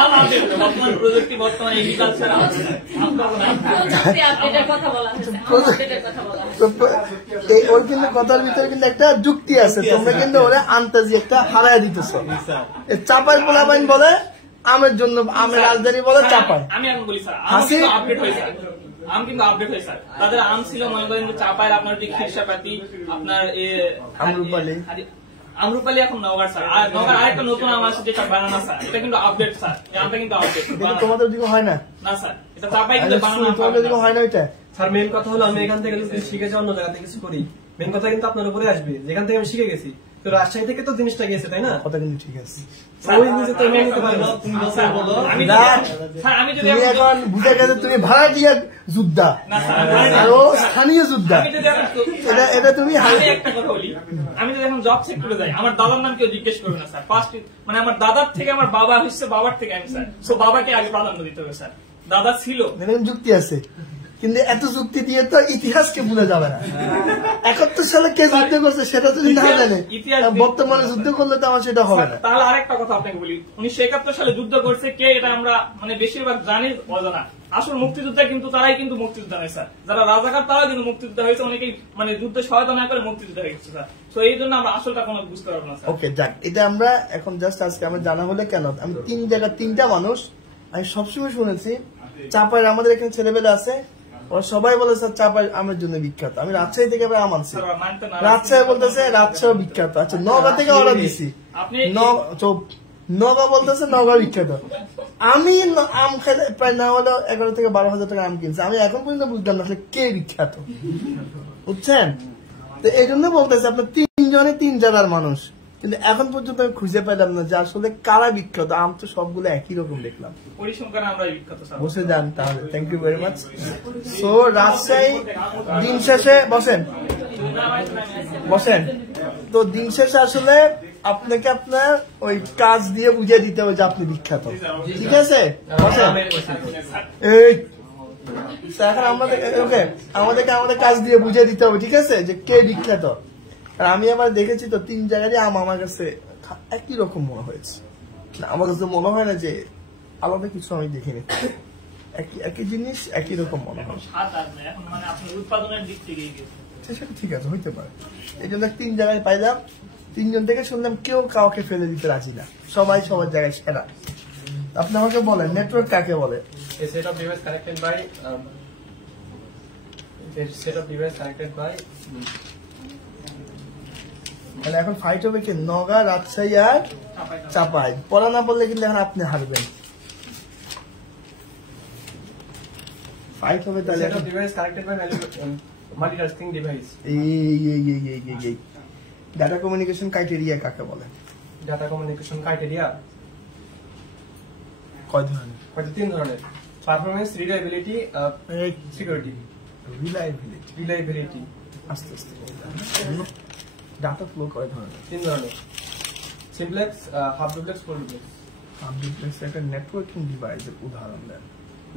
আম আপডেট বর্তমান প্রযুক্তি, বর্তমান এগ্রিকালচার আপডেটের কথা বলা হয়েছে, আপডেটের কথা বলা হয়েছে। ওই কিন্তু কথার ভিতরে কিন্তু একটা যুক্তি আছে, তোমরা কিন্তু ওরা আন্তাজি একটা হারায় দিতেছো। চাপাই পোলাপাইন বলে আমের জন্য, আমের রাজধানী বলে চাপাই। আমি এখন বলি স্যার আম কিন্তু আপডেট হয়েছে, আম কিন্তু আপডেট হয়েছে স্যার। তাদের আম ছিল মনে করেন যে চাপাইয়ের আপনার যে খিরসাপাতি, আপনার আমরুপালি এখন নওগাঁর স্যার। আর নওগাঁর আরেকটা নতুন আম আছে যেটা বানানা স্যার, এটা কিন্তু আপডেট স্যার। এই আমটা কিন্তু আপডেট। তোমাদের দিকে হয় না? না স্যার, এটা চাপাই কিন্তু বানানা। তোমাদের দিকে হয় না এটা? স্যার মেইন কথা হলো আমি এখান থেকে যদি শিখে যাই অন্য জায়গা থেকে কিছু করি, মেইন কথা কিন্তু আপনার উপরে আসবে যেখান থেকে আমি শিখে গেছি। তো রাজশাহী থেকে তো জিনিসটা গেছে, তাই না? কথা কিন্তু ঠিক আছে। তুমি এখন বুঝে গেছে তুমি ভাড়াটিয়া যোদ্ধা আর ও স্থানীয় যোদ্ধা। এটা তুমি একটা কথা বলি, আমি যদি এখন জব সেক্টরে যাই, আমার দাদার নাম কেউ জিজ্ঞেস করবে না স্যার। ফার্স্ট আমার দাদার থেকে আমার বাবা হচ্ছে, বাবার থেকে আমি স্যার। সো বাবাকে আগে প্রাধান্য দিতে হবে স্যার। দাদা ছিল, যুক্তি আছে, কিন্তু এত যুক্তি দিয়ে তো ইতিহাসকে ভুলে যাবে না। 71 সালে কে যুদ্ধ করছে সেটা যদি না জানে, বর্তমানে যুদ্ধ করলে তো আমার সেটা হবে না। তাহলে আরেকটা কথা আপনাকে বলি, 1971 সালে যুদ্ধ করছে কে, এটা আমরা বেশিরভাগ জানি অজানা। আসল মুক্তিযোদ্ধা কিন্তু তারাই কিন্তু মুক্তিযোদ্ধা হয় স্যার। যারা রাজাকার তারাও কিন্তু মুক্তিযোদ্ধা হয়েছে, অনেকেই যুদ্ধে সহায়তা না করে মুক্তিযোদ্ধা হয়ে গেছে স্যার। তো এই জন্য আমরা আসলটা কোনো বুঝতে পারবো না স্যার। ওকে যাক, এটা আমরা এখন জাস্ট আজকে আমরা জানা হলে কেন আমি 3 জায়গা 3টা মানুষ আমি সবসময় শুনেছি চাপাইয়ের, আমাদের এখানে ছেলেবেলা আছে, ওরা সবাই বলে স্যার চাপাই আমের জন্য বিখ্যাত। আমি রাজশাহী থেকে আম আনছি, রাজশাহী বলতেছে রাজশাহী বিখ্যাত। আচ্ছা নওগাঁ থেকে অর্ডার দিছি, নওগাঁ বলতেছে নওগাঁ বিখ্যাত। আমি আম খেলে প্রায় না হলে 11 থেকে 12,000 টাকা আম কিনছি। আমি এখন পর্যন্ত বুঝলাম না আসলে কে বিখ্যাত, বুঝছেন? তো এই জন্য বলতেছে আপনার 3 জনে 3 জেলার মানুষ, কিন্তু এখন পর্যন্ত আমি খুঁজে পেলাম না যে আসলে কারা বিখ্যাত। আম তো সবগুলো একই রকম দেখলাম। বসে যান তাহলে, thank you very much. So Rajshahi দিন শেষে বসেন তো দিন শেষে আসলে আপনাকে আপনার ওই কাজ দিয়ে বুঝিয়ে দিতে হবে যে আপনি বিখ্যাত, ঠিক আছে? বসেন। এই এখন আমাদেরকে আমাদের কাজ দিয়ে বুঝিয়ে দিতে হবে, ঠিক আছে, যে কে বিখ্যাত। আর আমি আবার দেখেছি তো 3 জায়গায় আম আমার কাছে একই রকম মনে হয়েছে। আমার কাছে মনে হয় না যে আলাদা কিছু আমি দেখিনি, একই জিনিস একই রকম মনে এখন হয়। 7 আর না, এখন মানে আপনার উৎপাদনের দিক থেকে গেছে। সেটা ঠিক আছে, হইতে পারে। এই জন্য 3 জায়গায় পাইলাম, 3 জন থেকে শুনলাম কেউ কাউকে ফেলে দিতে রাজি না, সবাই সবার জায়গায় সেরা। আপনি আমাকে বলেন নেটওয়ার্ক কাকে বলে? A set of devices connected by মানে এখন ফাইট হবে কি নওগাঁ, রাজশাহী আর চাপাই। পড়া না বললে কিন্তু এখন আপনি হারবেন। ফাইট হবে তাহলে set of devices connected by multitasking device. এই ডাটা কমিউনিকেশন ক্রাইটেরিয়া কাকে বলে? Data communication criteria কয় ধরনের? হয়তো 3 ধরনের: পারফরম্যান্স, রিলায়েবিলিটি, সিকিউরিটি। রিলায়েবিলিটি আস্তে আস্তে ডাটা ফ্লো কয় ধরনের? 3 ধরনের: simplex, half duplex, full duplex. Duplex একটা নেটওয়ার্কিং ডিভাইসের উদাহরণ দেন।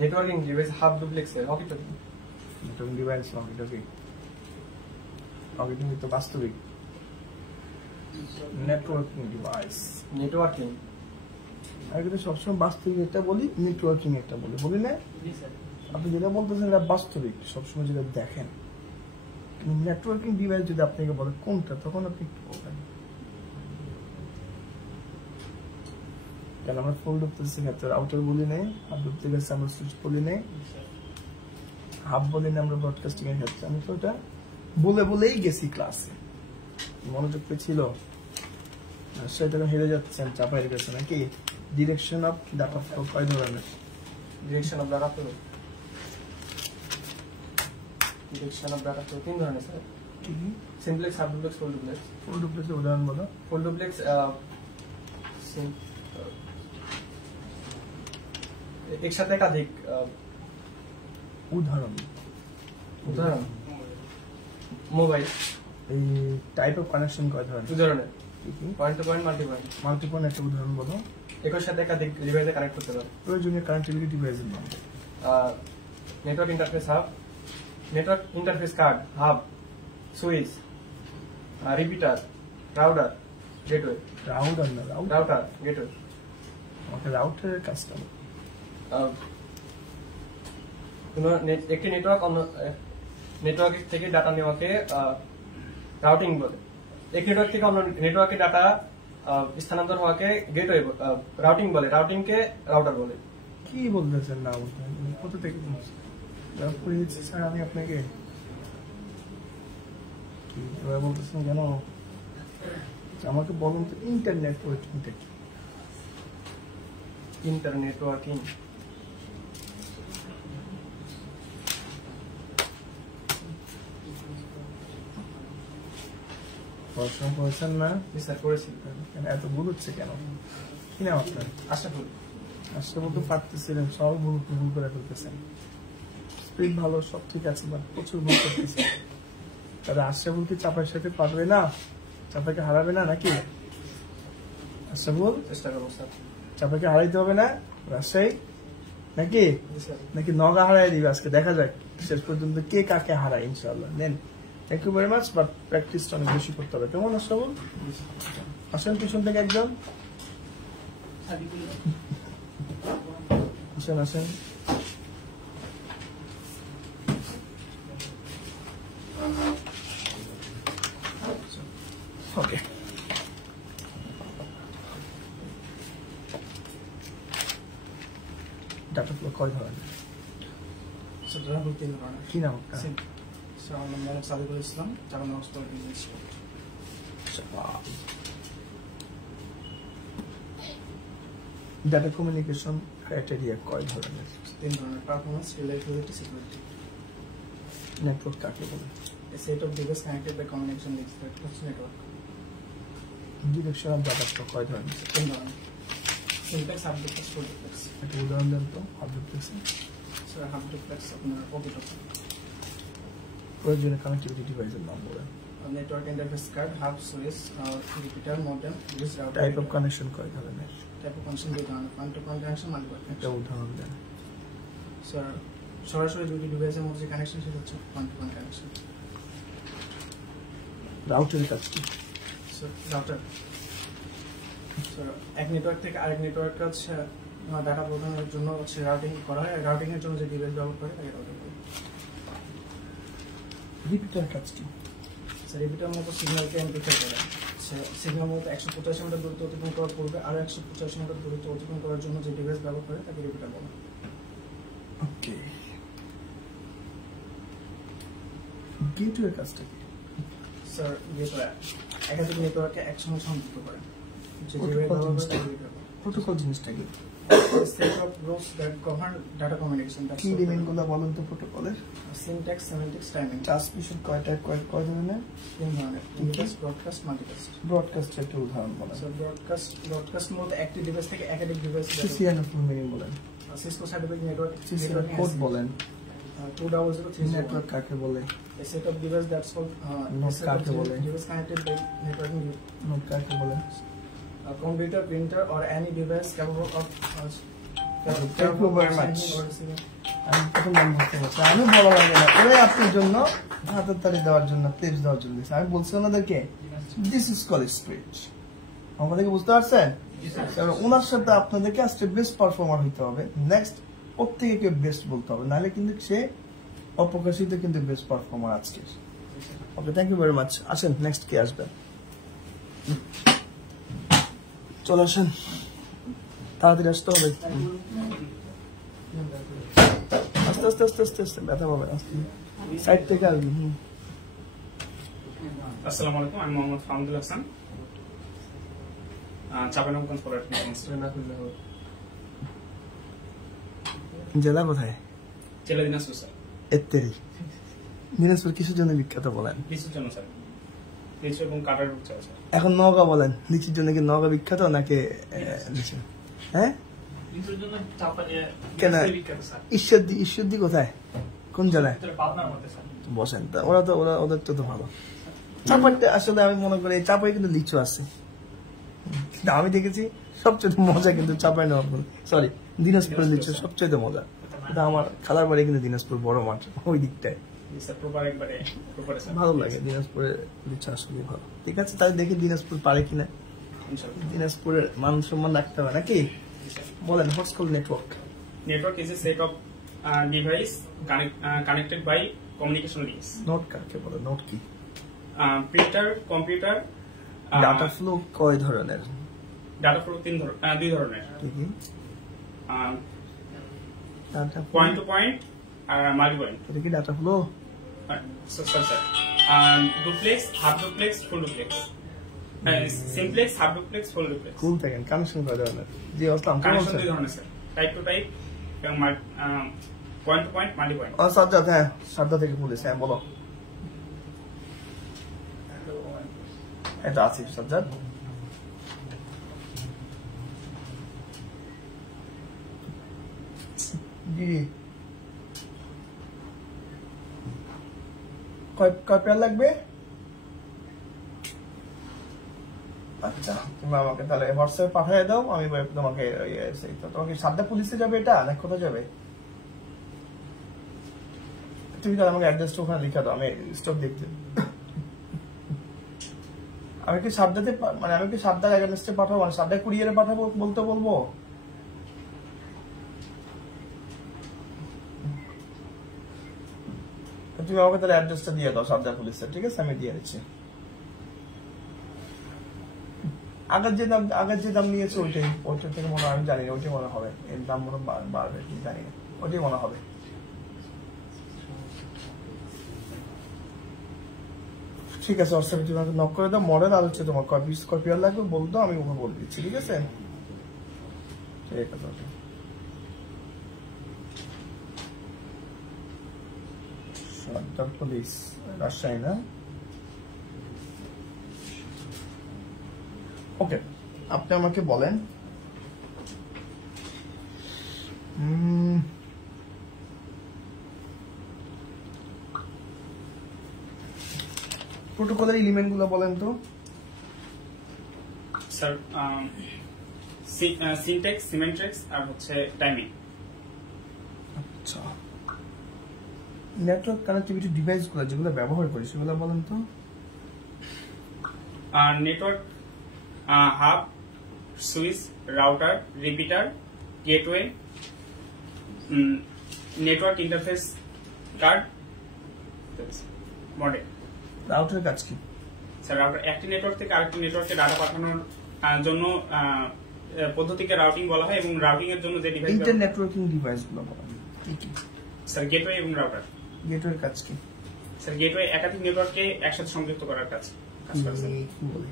নেটওয়ার্কিং ডিভাইস হাফ ডুপ্লেক্স এর hockey talkie. Networking device hockey তো বাস্তবিক। নেটওয়ার্কিং ডিভাইস, নেটওয়ার্কিং আমি কিন্তু সবসময় বাস্তবিক একটা বলি, নেটওয়ার্কিং একটা বলি না? জি স্যার। আপনি যেটা বলতেছেন এটা বাস্তবিক, সবসময় যেটা দেখেন। নেটওয়ার্কিং ডিভাইস যদি আপনাকে বলে কোনটা, তখন আপনি কি বলবেন? কেন আমরা ফুল ডুপ্লেক্সের ক্ষেত্রে আউটার বলি নাই, হাফ ডুপ্লেক্স আমরা সুইচ বলি নাই, হাফ বলি না আমরা ব্রডকাস্টিং এর ক্ষেত্রে। আমি তো ওটা বলেই গেছি ক্লাসে, মনোযোগ ছিল। সেটা হেরে যাচ্ছেন, চাপাই গেছে নাকি? ডিরেকশন অফ ডাটা ফ্লো কয় ধরনের? ডিরেকশন অফ ডাটা ফ্লো 3 ধরনের sir: simplex, half duplex, full duplex. Full ডুপ্লেক্সের উদাহরণ বলো। ফুল ডুপ্লেক্স একসাথে একাধিক উদাহরণ উদাহরণ: মোবাইল। এই টাইপ অফ কানেকশন কয় ধরনের? 2 ধরনের: point to point, multi point. Multipoint একটা উদাহরণ বলো। একই সাথে একাধিক ডিভাইসে কানেক্ট করতে পারে। প্রয়োজনীয় কানেক্টিভিটি ডিভাইসের নাম। Network interface hub, network interface card, hub, switch, repeater, router, gateway. Router না, রাউটার, গেটওয়ে। আমাকে রাউটারের কাজটা বলো। একটি নেটওয়ার্ক অন্য নেটওয়ার্ক থেকে ডাটা নেওয়াকে রাউটিং বলে। এক নেটওয়ার্ক থেকে অন্য নেটওয়ার্কে ডাটা স্থানান্তর হওয়াকে গেটওয়ে রাউটিং বলে। রাউটিংকে রাউটার বলে। কি বলতেছেন না? কোথা থেকে পড়িয়েছি স্যার আমি আপনাকে? কি বলতেছেন কেন? আমাকে বলুন তো ইন্টারনেট নেটওয়ার্কিংটা কি? ইন্টারনেটওয়ার্কিং পড়াশোনা করেছেন না? স্যার করেছি। এত ভুল হচ্ছে কেন? কি নাম আপনার? আশরাফুল। আশরাফুল তো পারতেছিলেন, সব ভুল করে ফেলতেছেন। স্পিড ভালো, সব ঠিক আছে, বাট প্রচুর ভুল করতেছেন। তাহলে আশরাফুল কি চাপার সাথে পারবে না? চাপাকে হারাবে না নাকি? আশরাফুল চেষ্টা করবো স্যার। চাপাকে হারাইতে হবে না রাজশাহী নাকি? নাকি নগা হারাই দিবে আজকে? দেখা যাক শেষ পর্যন্ত কে কাকে হারায় ইনশাআল্লাহ। নেন, thank you very much, but প্র্যাকটিসটা অনেক বেশি করতে হবে। কেমন আশরাফুল? আসেন পিছন থেকে একজন, আসেন আসেন। ওকে, ডাটা ফ্লো কয় ধরনের? স্যার ডাটা ফ্লো 3 ধরনের। কি নাম আপনার? স্যার আমার নাম মোহাম্মদ সাদিকুল ইসলাম, চাপান অস্টল ইংলিশ। ডাটা কমিউনিকেশন ক্রাইটেরিয়া কয় ধরনের? 3 ধরনের: পারফরম্যান্স, রিলায়েবিলিটি, সিকিউরিটি। নেটওয়ার্ক কাকে বলে? A set of devices connected by communication links, that is network. Direction of data flow কয় ধরনের? 3 ধরনের: simplex, half duplex, full duplex. একটা উদাহরণ দেন তো অবজেক্টিভসে। স্যার হাফ ডুপ্লেক্স আপনার ওকে টকি। প্রয়োজনীয় কানেক্টিভিটি ডিভাইসের নাম বলেন। Network interface card, hub, switch, repeater, modem, device router. Type of connection কয় ধরনের? টাইপ অফ কানেকশন 2 ধরনের: point to point connection, multi point একটা কানেকশন। উদাহরণ দেন। স্যার সরাসরি দুটি ডিভাইসের মধ্যে যে কানেকশন সেটা হচ্ছে পয়েন্ট টু পয়েন্ট কানেকশন। রাউটারের কাজ কি? স্যার রাউটার স্যার এক নেটওয়ার্ক থেকে আরেক নেটওয়ার্কে হচ্ছে ডাটা প্রদানের জন্য হচ্ছে রাউটিং করা হয়, রাউটিং এর জন্য যে ডিভাইস ব্যবহার করে তাকে রাউটিং বলে। রিপিটার কাজ কি? রিপিটার মতো সিগন্যালকে এমপ্লিফাই করে। সিগন্যাল মতো 185 মিটার দূরত্ব অতিক্রম করার পূর্বে আরো 185 মিটার দূরত্ব অতিক্রম করার জন্য যে ডিভাইস ব্যবহার করে তাকে রিপিটার বলে। ওকে, গেটওয়ে কাজটা কি? স্যার গেটওয়ে একাধিক নেটওয়ার্ককে একসঙ্গে সংযুক্ত করে। যে ডিভাইস ব্যবহার করে তাকে রিপিটার বলে। প্রোটোকল জিনিসটা কি? Set of rules that govern data communication. কি এলিমেন্টগুলো বলেন তো প্রোটোকলের? Syntax, সেমান্টিক্স, timing. ট্রান্সমিশন কয় ধরনের? 3 ধরনের, ইনকাস্ট, ব্রডকাস্ট, মাল্টিকাস্ট। ব্রডকাস্টের একটা উদাহরণ বলেন। স্যার ব্রডকাস্ট মূলত একটি ডিভাইস থেকে একাধিক ডিভাইস। সিসিএন এর ফুল মিনিং বলেন। Cisco certificate network. CCN code বলেন। 2003 নেটওয়ার্ক কাকে বলে? A set of devices that's called Node কাকে বলে? device connected by networking. Node কাকে বলে? A computer, printer, or any device capable of Thank you very much. sending or receiving. আমি প্রথম নাম বলতে পারছি, আমি বলা লাগে না, ওই আপনার জন্য হাতের তালি দেওয়ার জন্য, ক্লিপস দেওয়ার জন্য দিয়েছি। আমি বলছি ওনাদেরকে দিস ইজ কলেজ স্পিচ। আমাদেরকে বুঝতে পারছেন? ওনার সাথে আপনাদেরকে আজকে বেস্ট পারফর্মার হইতে হবে। নেক্সট ওর থেকে কেউ বেস্ট বলতে হবে, নাহলে কিন্তু সে অপ্রকাশিত কিন্তু বেস্ট পারফর্মার আজকে। ওকে, থ্যাংক ইউ ভেরি মাচ। আসেন, নেক্সট কে আসবেন? চলে আসেন, তাড়াতাড়ি আসতে হবে। আস্তে আস্তে আস্তে আস্তে আস্তে ব্যথা পাবে, আস্তে সাইড থেকে আসবেন। আসসালামু আলাইকুম, আমি মোহাম্মদ ফাহমুদুল হাসান, চাঁপাইনবাবগঞ্জ পলিটেকনিক। জেলা কোথায়? জেলা দিনাজপুর স্যার। এত্তেরি। দিনাজপুর কিসের জন্য বিখ্যাত বলেন? লিচুর জন্য স্যার, লিচু এবং কাটার রূপচা স্যার। এখন নওগাঁ বলেন, লিচির জন্য কি নওগাঁ বিখ্যাত নাকি লিচু? হ্যাঁ, লিচুর জন্য চাঁপাইয়ে কেন? বিখ্যাত স্যার। ঈশ্বরদী কোথায়, কোন জেলায়? পাবনার মধ্যে স্যার। বসেন, তা ওদের তো ভালো। চাপাইতে আসলে আমি মনে করি চাপাই কিন্তু লিচু আছে, কিন্তু আমি দেখেছি সবচেয়ে মজা কিন্তু চাঁপাইনবাবগঞ্জ, সরি দিনাজপুরের লিচু সবচেয়ে মজা। কিন্তু আমার খালার বাড়ি কিন্তু দিনাজপুর বড় মাঠ, ওই দিকটায় ভালো লাগে। দিনাজপুরের লিচু আসলে ভালো। ঠিক আছে, তাই দেখি দিনাজপুর পারে কিনা। দিনাজপুরের মান সম্মান রাখতে হবে নাকি? বলেন, what's called network? Network is a set of device connected by communication links. Note কাকে বলে? নোট কি? Printer, computer, ডাটা ফ্লো কয় ধরনের? data flow দুই ধরনের, কি কি? ডাটা point to point আর multi point. এটা কি data flow? Sir duplex, half duplex, full duplex, simplex, half duplex, full duplex. Cool থাকেন, কানেকশন কয় ধরনের? জি আসলাম, কানেকশন দুই ধরনের স্যার, টাইপ টু টাইপ এবং point to point, multi point. Sajjad, হ্যাঁ সাজ্জাদ থেকে বলেছে, হ্যাঁ বলো। এটা আসিফ, সাজ্জাদ। জি, কয় পেয়ার লাগবে? আচ্ছা, তুমি আমাকে তাহলে হোয়াটসঅ্যাপে পাঠিয়ে দাও, আমি তোমাকে তোমাকে সাদ্দা পুলিশে যাবে এটা না কোথায় যাবে? তুমি তাহলে আমাকে অ্যাড্রেসটা ওখানে লিখে দাও, আমি স্টক দেখতে। আমি কি সাদ্দাতে, মানে আমি কি সাদ্দার অ্যাড্রেসে পাঠাবো, মানে সাদ্দা কুরিয়ারে পাঠাবো বলতে বলবো? তুমি আমাকে তাহলে অ্যাড্রেসটা দিয়ে দাও সাদ্দা পুলিশে, ঠিক আছে? আমি দিয়ে দিচ্ছি। আগের যে দাম নিয়েছে ওইটা থেকে মনে হয়, আমি জানি না, ওইটাই মনে হবে, এর দাম মনে বাড়বে কি জানি না, ওইটাই মনে হবে। ঠিক আছে, হোয়াটসঅ্যাপে তুমি আমাকে নক করে দাও, মডেল আর হচ্ছে তোমার কয় পিস কয় পেয়ার লাগবে বল দাও, আমি ওকে বলে দিচ্ছি, ঠিক আছে? ঠিক আছে। সাদ্দা পুলিশ, রাজশাহী না? ওকে, আপনি আমাকে বলেন প্রোটোকলের এলিমেন্ট গুলো বলেন তো। স্যার সিনট্যাক্স, সিমেন্ট্রিক্স আর হচ্ছে টাইমিং। আচ্ছা, নেটওয়ার্ক কানেক্টিভিটি ডিভাইস গুলো যেগুলো ব্যবহার করি সেগুলো বলেন তো। Network hub, switch, router, repeater, gateway, network interface card, model. রাউটারের কাজ কি? স্যার রাউটার একটি নেটওয়ার্ক থেকে আরেকটি নেটওয়ার্কে ডাটা পাঠানোর জন্য পদ্ধতিকে রাউটিং বলা হয়, এবং রাউটিং এর জন্য যে ডিভাইস ইন্টার নেটওয়ার্কিং ডিভাইস গুলো বলা হয় কি কি? স্যার গেটওয়ে এবং রাউটার। গেটওয়ের কাজ কি? স্যার গেটওয়ে একাধিক নেটওয়ার্ককে একসাথে সংযুক্ত করার কাজ করে স্যার। কি বলে?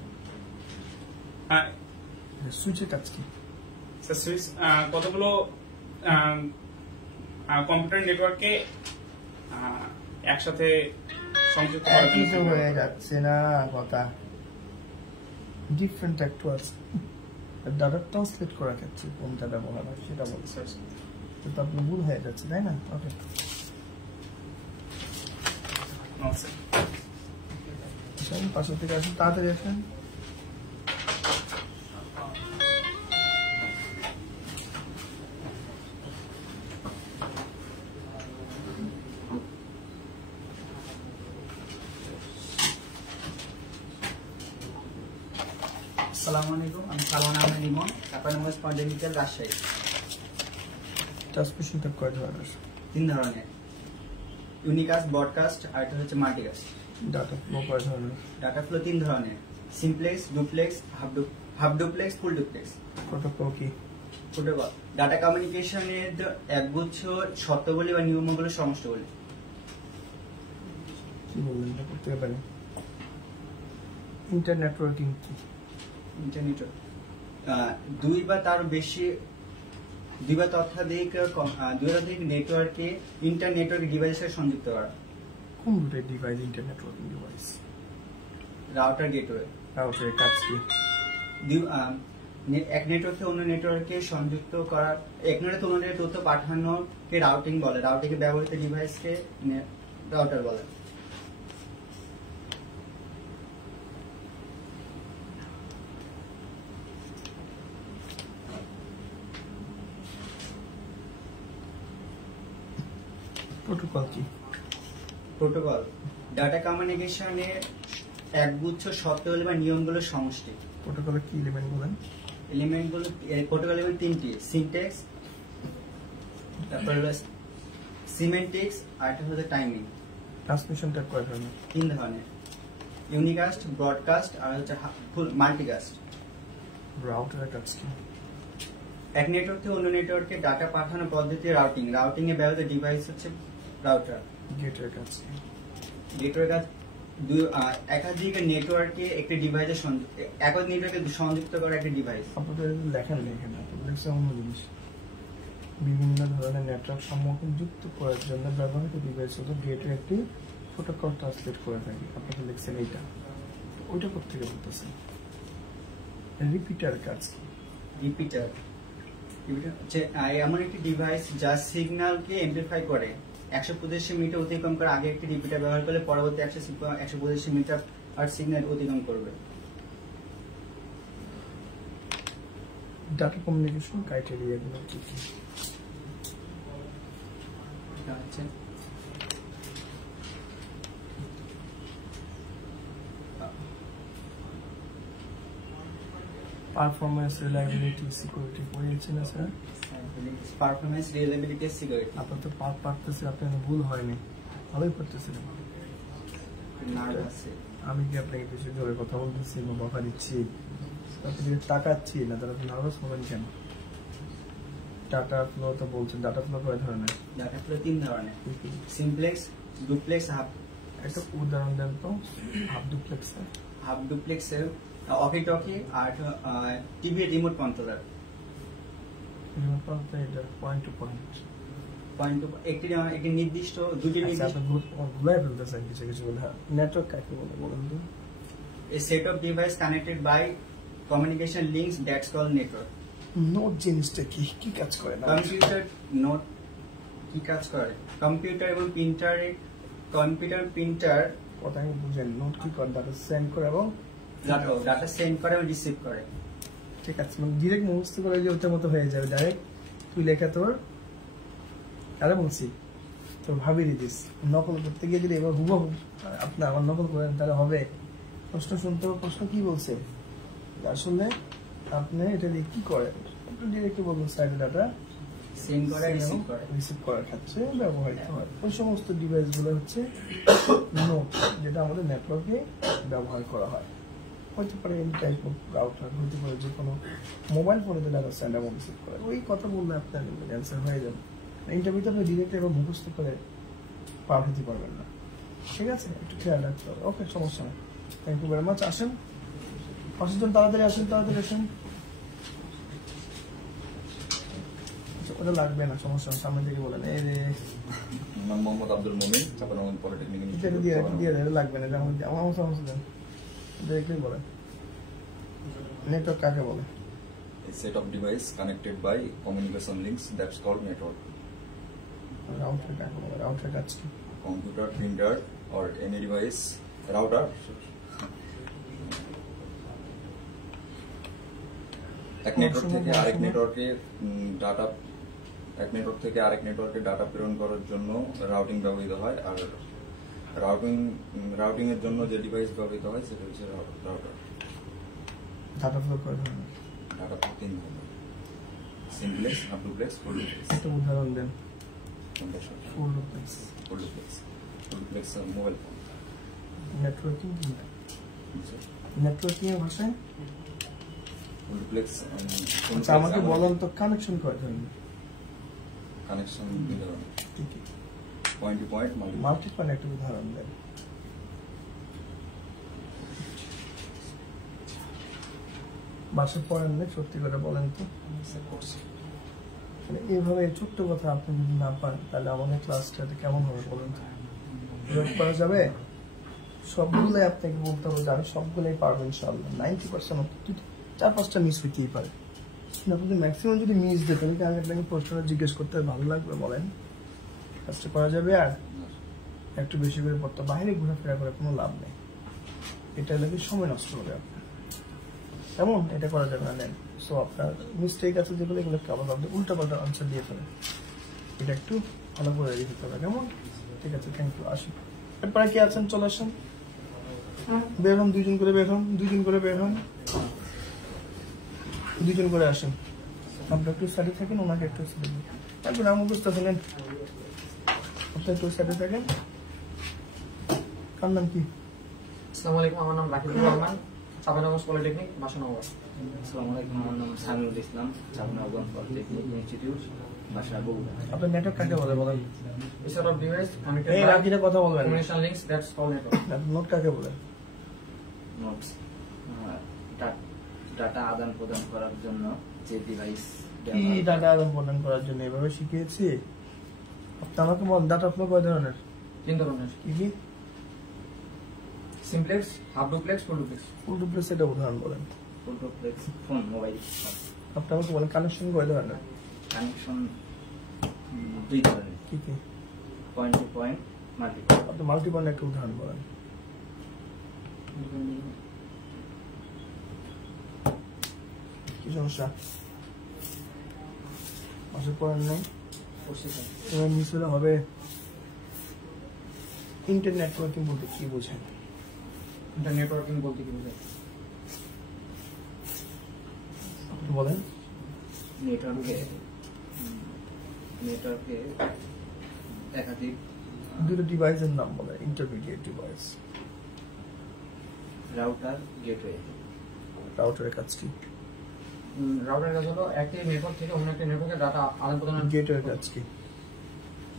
হ্যাঁ সুইচের কাজ কি? স্যার সুইচ কতগুলো কম্পিউটার নেটওয়ার্ককে একসাথে সংযুক্ত করার একই তো জন্য। হয়ে যাচ্ছে না কথা, ডিফারেন্ট অ্যাক্টুয়ার্স। ডাটা ট্রান্সলেট করার ক্ষেত্রে কোন ডাটা বলা হয় সেটা বলছে, স্যার তো আপনার ভুল হয়ে যাচ্ছে তাই না? ওকে, স্যার পাশে থেকে আসুন, তাড়াতাড়ি আসেন। আসসালামু আলাইকুম, আমি সালমান আহমেদ ইমন, অ্যাপোলোমাস পলিটেকনিক্যাল, রাজশাহী। ট্রান্সমিশনটা কয় ধরনের? 3 ধরনের, ইউনিকাস্ট, ব্রডকাস্ট আর এটা হচ্ছে মাল্টিকাস্ট। ডাটা ফ্লো কয় ধরনের? ডাটা ফ্লো 3 ধরনের, simplex, duplex, half duplex, full duplex. Protocol কি? প্রোটোকল ডাটা কমিউনিকেশনের একগুচ্ছ শর্তাবলী বা নিয়মাবলী সমষ্টি বলে। কি বললেন এটা করতে পারে? ইন্টার নেটওয়ার্কিং কি? ইন্টারনেট দুই বা ততোধিক নেটওয়ার্কে ইন্টার নেটওয়ার্ক ডিভাইসের সংযুক্ত করা। কোন দুটো device inter networking device? Router, gateway. রাউটারের কাজ কি? এক নেটওয়ার্ক থেকে অন্য নেটওয়ার্কে সংযুক্ত করা, এক নেটওয়ার্ক থেকে অন্য নেটওয়ার্কে তথ্য পাঠানোকে রাউটিং বলে। রাউটিং এ ব্যবহৃত ডিভাইসকে রাউটার বলে। প্রোটোকল কি? প্রোটোকল ডাটা কমিউনিকেশনের একগুচ্ছ শর্তাবলী বা নিয়মগুলোর সমষ্টি। প্রোটোকলের কি এলিমেন্ট বলেন? এলিমেন্টগুলো, প্রোটোকল এলিমেন্ট 3টি, সিনট্যাক্স, তারপরে সিমেন্টিক্স আর একটা হচ্ছে টাইমিং। ট্রান্সমিশনটা কয় ধরনের? 3 ধরনের, ইউনিকাস্ট, ব্রডকাস্ট আর হচ্ছে ফুল মাল্টিকাস্ট। রাউটারের কাজ কি? এক নেটওয়ার্ক থেকে অন্য নেটওয়ার্কে ডাটা পাঠানোর পদ্ধতি রাউটিং। রাউটিং এ ব্যবহৃত ডিভাইস হচ্ছে রাউটার। গেটের কাজ কি? গেটওয়ে কাজ একাধিক নেটওয়ার্কে একটি ডিভাইসের একক নেটওয়ার্কে সংযুক্ত করা একটি ডিভাইস। আপনাদের লেখেন লেখেন আপনাদের লেখছে অন্য জিনিস। বিভিন্ন ধরনের নেটওয়ার্ক সম্মুখীন যুক্ত করার জন্য ব্যবহৃত ডিভাইস হলো গেটওয়ে একটি প্রোটোকল ট্রান্সলেট করে থাকে। আপনাদের লেখছেন এইটা, ওইটা কোথা থেকে বলতেছেন? রিপিটার কাজ কি? রিপিটার হচ্ছে এমন একটি ডিভাইস যা সিগন্যালকে এমপ্লিফাই করে। 185 মিটার অতিক্রম করে আগে একটি রিপিটার ব্যবহার করলে পরবর্তী 185 মিটার আর সিগন্যাল অতিক্রম করবে। ডাটা কমিউনিকেশন ক্রাইটেরিয়া গুলো কি কি? হচ্ছে পারফরম্যান্স, রিলায়েবিলিটি, সিকিউরিটি পড়িয়েছেন না স্যার? Performance, reliability, security. আপনার তো পারতেছে, আপনার ভুল হয়নি, ভালোই করতেছিলেন। নার্ভাস, আমি কি আপনাকে বেশি জোরে কথা বলতেছি বা বকা দিচ্ছি, আপনাকে তাকাচ্ছি না, তাহলে আপনি নার্ভাস হবেন কেন? ডাটা ফ্লো তো বলছেন, ডাটা ফ্লো কয় ধরনের? ডাটা ফ্লো 3 ধরনের, সিমপ্লেক্স, ডুপ্লেক্স, হাফ। একটা উদাহরণ দেন তো। হাফ ডুপ্লেক্স, হাফ ডুপ্লেক্সের অকি টকি আর টিভি রিমোট কন্ট্রোলার। এটা পয়েন্ট টু পয়েন্ট, একটি নির্দিষ্ট দুটি নির্দিষ্ট ঘুরাই ফেলতেছেন কিছু কিছু বলে। নেটওয়ার্ক কাকে বলে বলুন তো? a set of device connected by communication links that's called network. Note জিনিসটা কি কি কাজ করে না? কম্পিউটার নোট কি কাজ করে? কম্পিউটার এবং প্রিন্টারে, প্রিন্টার কথা আমি বুঝেন। নোট কি করে? ডাটা সেন্ড করে এবং ডাটা সেন্ড করে এবং রিসিভ করে। ঠিক আছে, মানে ডিরেক্ট মুখস্থ করে যে ওটার মতো হয়ে যাবে। ডাইরেক্ট তুই লেখা তোর আরে বলছি তোর ভাবিয়ে দিস, নকল করতে গিয়ে যদি এবার হুবহু আপনি আমার নকল করেন তাহলে হবে? প্রশ্ন শুনতে হবে, প্রশ্ন কি বলছে আসলে আপনি এটা দিয়ে কি করেন? ডিরেক্টলি বলবেন সাইডে ডাটা সেন্ড করে রিসিভ করার ক্ষেত্রে ব্যবহৃত হয়। ওই সমস্ত ডিভাইস গুলো হচ্ছে নোড, যেটা আমাদের নেটওয়ার্কে ব্যবহার করা হয়। হতে পারে এনি টাইপ অফ রাউটার, হতে পারে যে কোনো মোবাইল ফোনে ডাটা সেন্ড এবং রিসিভ করে। ওই কথা বললে আপনার অ্যান্সার হয়ে যাবে। ইন্টারভিউতে আপনি ডিরেক্ট এবার মুখস্থ করে পার হতে পারবেন না, ঠিক আছে? একটু খেয়াল রাখতে হবে। ওকে, সমস্যা নেই। Thank you very much. আসেন 5 জন তাড়াতাড়ি আসেন, তাড়াতাড়ি আসেন। ওটা লাগবে না, সমস্যা নেই, সামনে থেকে বলেন। এই রে নাম মোহাম্মদ আব্দুল মুমিন, চাঁপাইনবাবগঞ্জ পলিটেকনিক এটা দিয়ে দেন, লাগবে না, এটা আমার সমস্যা দেন, ডিরেক্টলি বলেন। নেটওয়ার্ক কাকে বলে? A set of device connected by communication links that's called network. Router কাকে বলে? রাউটার কাজ কি? Computer, printer or any device router. এক নেটওয়ার্ক থেকে আরেক নেটওয়ার্কে ডাটা প্রেরণ করার জন্য রাউটিং ব্যবহৃত হয়। আর রাউটিং এর জন্য যে ডিভাইস ব্যবহৃত হয় সেটা হচ্ছে রাউটার। ডাটা ফ্লো করে ধরনের ডাটা ফ্লো 3 ধরনের, simplex, half duplex, full duplex. একটা উদাহরণ দেন। কোনটা সব? ফুল duplex. Full duplex mobile phone. Networking কি? নেটওয়ার্কিং এর ভাষায় ফুল ডুপ্লেক্স। আচ্ছা, আমাকে বলেন তো কানেকশন কয় ধরনের? কানেকশন 2 ধরনের, ঠিক আছে। Point to point, multi point একটা উদাহরণ দেন। বাসে পড়েন না, সত্যি করে বলেন তো। মানে এইভাবে ছোট্ট কথা আপনি যদি না পারেন তাহলে আমাদের ক্লাসটাতে কেমন হবে বলেন তো? এভাবে করা যাবে? সবগুলোই আপনাকে বলতে হবে যে আমি সবগুলোই পারবো ইনশাআল্লাহ। 90% 4-5টা মিস হইতেই পারে। আপনি ম্যাক্সিমাম যদি মিস দিতেন, আমি আপনাকে প্রশ্নটা জিজ্ঞেস করতে ভালো লাগবে বলেন? কাজটা করা যাবে? আর একটু বেশি করে পড়তে, বাইরে ঘোরাফেরা করে কোনো লাভ নেই, এটা লাগে সময় নষ্ট হবে আপনার। এমন এটা করা যাবে না। নেন, সো আপনার মিস্টেক আছে যেগুলো, এগুলো আবার আপনি উল্টা পাল্টা আনসার দিয়ে ফেলেন। এটা একটু ভালো করে রেখে দিতে হবে, কেমন? ঠিক আছে, থ্যাংক ইউ। আসুন, এরপরে কি আছেন? চলে আসেন, বের হন, 2 জন করে বের হন, 2 জন করে বের হন, 2 জন করে আসেন। আপনি একটু সাইডে থাকেন, ওনাকে একটু সাইডে দিন। একটু নাম বুঝতে থাকেন, আপনি একটু সাইডে থাকেন। কার নাম কি? আসসালামু আলাইকুম, আমার নাম রাকিবুর রহমান, চাঁপাইনবাবগঞ্জ পলিটেকনিক, বাসানগর। আসসালামু আলাইকুম, আমার নাম সামিউল ইসলাম, চাঁপাইনবাবগঞ্জ পলিটেকনিক ইনস্টিটিউট, বাসা বগুড়া। আপনার নেটওয়ার্ক কাকে বলে বলেন? A set of device connected এই by রাকিটা কথা বলবেন। communication links that's called network. Note কাকে বলে? নোটস ডাটা আদান প্রদান করার জন্য যে ডিভাইস কি ডাটা আদান প্রদান করার জন্য এভাবে শিখিয়েছি। আপনি আমাকে বল, ডাটা ফ্লো কয় ধরনের? 3 ধরনের, কি কি? Simplex, half duplex, full duplex. Full duplex এটা উদাহরণ বলেন। Full duplex phone, mobile. আপনি আমাকে বলেন কানেকশন কয় ধরনের? কানেকশন 2 ধরনের, কি কি? Point to point, multi point. আপনি মাল্টি পয়েন্ট একটা উদাহরণ বলেন। কি সমস্যা? মাসের পড়েন নাই? এবার মিস হলে হবে। ইন্টারনেট নেটওয়ার্কিং বলতে কি বোঝেন? নেটওয়ার্কিং বলতে কি বোঝায়? আপনি বলেন। নেটওয়ার্কে একাধিক দুটো ডিভাইসের নাম বলে। Intermediate device. Router, gateway. রাউটারের কাজ কি? রাউটারের কাজ হলো একটি নেটওয়ার্ক থেকে অন্য একটি নেটওয়ার্কে ডাটা আদান প্রদান। গেটওয়ের কাজ কি?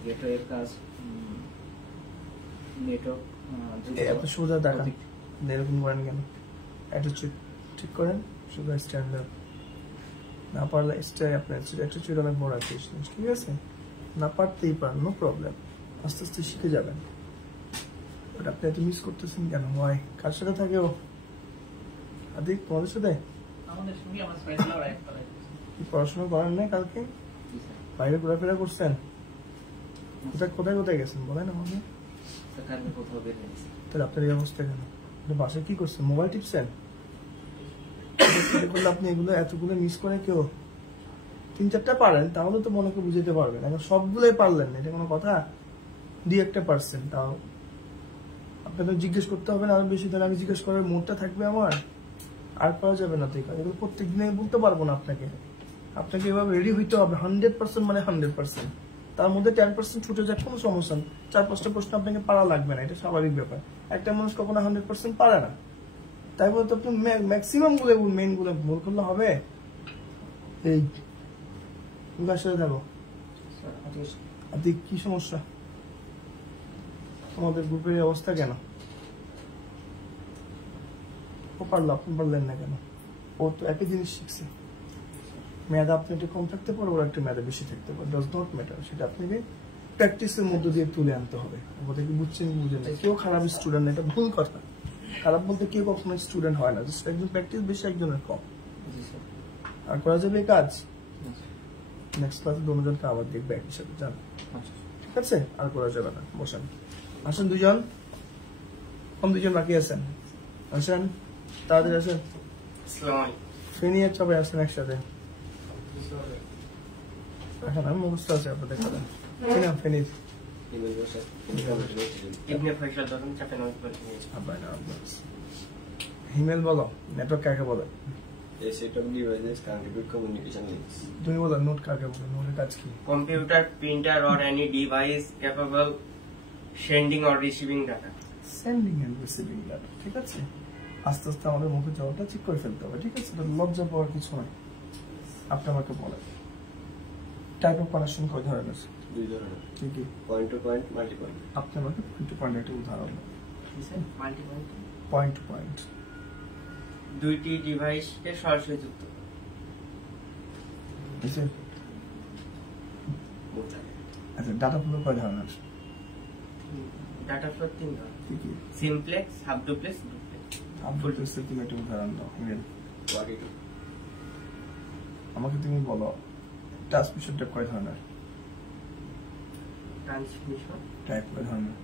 গেটওয়ের কাজ নেটওয়ার্ক। এত সোজা দেখা এরকম করেন কেন? একটা ঠিক করেন, সোজা স্ট্যান্ড আপ। না পারলে আপনার একটা চুল অনেক বড় একটা জিনিস, ঠিক আছে? না পারতেই পারেন, নো প্রবলেম, আস্তে আস্তে শিখে যাবেন। বাট আপনি এত মিস করতেছেন কেন? হয় কার সাথে থাকে ও? আদিক তোমাদের সাথে? আমাদের সঙ্গে আমার ফ্রেন্ডরা এক করে। পড়াশোনা করেন না কালকে? বাইরে ঘোরাফেরা করছেন? কোথায় কোথায় গেছেন বলেন আমাকে? কোথাও বের হয়েছে। তাহলে আপনার এই অবস্থা কেন? বাসায় কি করছেন? মোবাইল টিপছেন? আপনি এগুলো এতগুলো মিস করে কেউ 3-4টা পারেন তাহলে তো মনে করে বুঝতে পারবেন। এখন সবগুলোই পারলেন না, এটা কোনো কথা? 2-1% তাও আপনাদের জিজ্ঞেস করতে হবে না আরো বেশি। তাহলে আমি জিজ্ঞেস করার মুডটা থাকবে আমার, আর পাওয়া যাবে না। তো এগুলো প্রত্যেক দিনে বলতে পারবো না আপনাকে। আপনাকে এভাবে রেডি হইতে হবে 100% মানে 100%। তার মধ্যে 10% ছুটে যায় কোনো সমস্যা নেই, 4-5টা প্রশ্ন আপনাকে পারা লাগবে না, এটা স্বাভাবিক ব্যাপার। একটা মানুষ কখনো 100% পারে না, তাই বলতে আপনি ম্যাক্সিমাম গুলো মেইন গুলো ভুল করলে হবে। এই সাথে যাবো, আপনি কি সমস্যা? আমাদের গ্রুপের অবস্থা কেন? ও পারলো, আপনি পারলেন না কেন? ও তো একই জিনিস শিখছে। মেয়াদে আপনি একটু কম থাকতে পারে, ওরা একটু মেয়াদে বেশি থাকতে পারে, ডাজ নট ম্যাটার। সেটা আপনাকে প্র্যাকটিসের মধ্যে দিয়ে তুলে আনতে হবে। ওদের কি বুঝছেন বুঝেন না, কেউ খারাপ স্টুডেন্ট, এটা ভুল কথা। খারাপ বলতে কেউ কখনো স্টুডেন্ট হয় না, জাস্ট একজন প্র্যাকটিস বেশি, একজনের কম। আর করা যাবে কাজ নেক্সট ক্লাসে দুজনকে আবার দেখবে একই সাথে, জান? ঠিক আছে, আর করা যাবে না। বসেন, আসেন দুজন, কম দুজন বাকি আছেন, আসেন তাড়াতাড়ি আসেন। ফেনি আর সবাই আসেন একসাথে। এখন আমি মুখস্থ আছে আপনাদের কথা, কি নাম ফেনির? হিমেল বলো, নেটওয়ার্ক কাকে বলে? A set of devices connected with communication links. তুমি বলো নোট কাকে বলে? নোটের কাজ কি? Computer, printer or any device capable sending or receiving data. Sending and receiving data, ঠিক আছে? আস্তে আস্তে আমাদের মুখে যাওয়াটা ঠিক করে ফেলতে হবে, ঠিক আছে? লজ্জা পাওয়ার কিছু নাই। আপনি আমাকে বলেন টাইপ অফ কানেকশন কয় ধরনের আছে? 2 ধরনের। কি কি? Point to point, multi point. আপনি আমাকে পয়েন্ট টু পয়েন্ট একটা উদাহরণ দেন। Multi point, point to point দুইটি ডিভাইসকে সরাসরি যুক্ত। আচ্ছা, ডাটা ফ্লো কয় ধরনের? ডাটা ফ্লো 3 ধরনের। কি কি? Simplex, sub duplex, duplex. Sub duplex তুমি একটা উদাহরণ দাও। আমাকে তুমি বলো ট্রান্সমিশনটা কয় ধরনের? ট্রান্সমিশন টাইপ কয় ধরনের?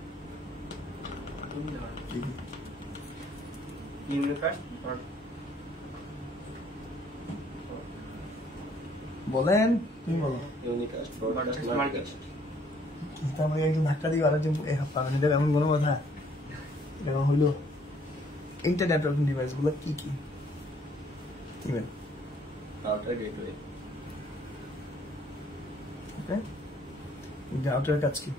3 ধরনের। কি কি? ইউনিকাস্ট, বলেন, তুমি বলো। Unicast, broadcast, multicast. কিন্তু আমাকে একজন ধাক্কা দিয়ে আরেকজন পালানি দেবে এমন কোনো কথা? এমন হইলো ইন্টারনেট নেটওয়ার্কিং ডিভাইস গুলো কি কি? Email, router, gateway. ওকে, রাউটারের কাজ কি?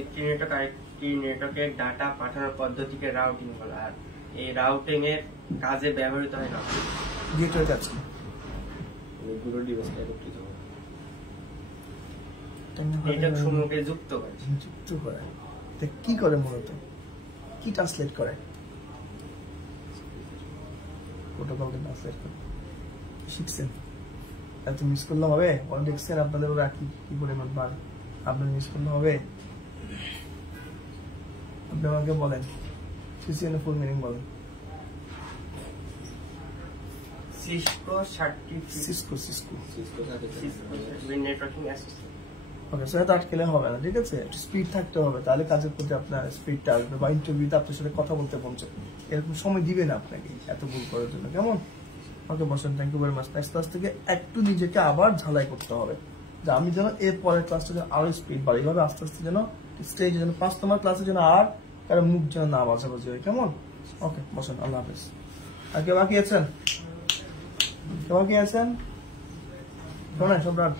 একটি নেটওয়ার্ক আরেকটি নেটওয়ার্কের ডাটা পাঠানোর পদ্ধতিকে রাউটিং বলা হয়। এই রাউটিং এর কাজে ব্যবহৃত হয় রাউটার। গেটওয়ের কাজ কি? গুলো ডিভাইসকে একত্রিত করে। এটা সমূহকে যুক্ত করে। যুক্ত করে কি করে মূলত? কি ট্রান্সলেট করে? প্রোটোকলকে ট্রান্সলেট করে। শিখছেন? এত মিস করলে হবে? ওরা দেখছেন আপনাদের ওরা কি পরিমাণ বার, আপনার মিস করলে হবে? আপনি আমাকে বলেন সিসিএন ফুল মিনিং বলেন। Cisco networking association. ওকে, সেটা আটকেলে হবে না, ঠিক আছে? একটু স্পিড থাকতে হবে, তাহলে কাজের প্রতি আপনার স্পিডটা আসবে, বা ইন্টারভিউতে আপনার সাথে কথা বলতে পৌঁছে এরকম সময় দিবে না আপনাকে এত ভুল করার জন্য, কেমন? ওকে, বসেন। Thank you very much. Next class থেকে একটু নিজেকে আবার ঝালাই করতে হবে যে আমি যেন এর পরের ক্লাসটা যেন আরো স্পিড বাড়ি, এইভাবে আস্তে আস্তে যেন স্টেজে যেন 5 নম্বর ক্লাসে যেন আর কারো মুখ যেন না বাজাবাজি হয়, কেমন? ওকে, বসেন। আল্লাহ হাফেজ। আর কেউ বাকি আছেন? কেউ বাকি আছেন? শোনেন সব রাত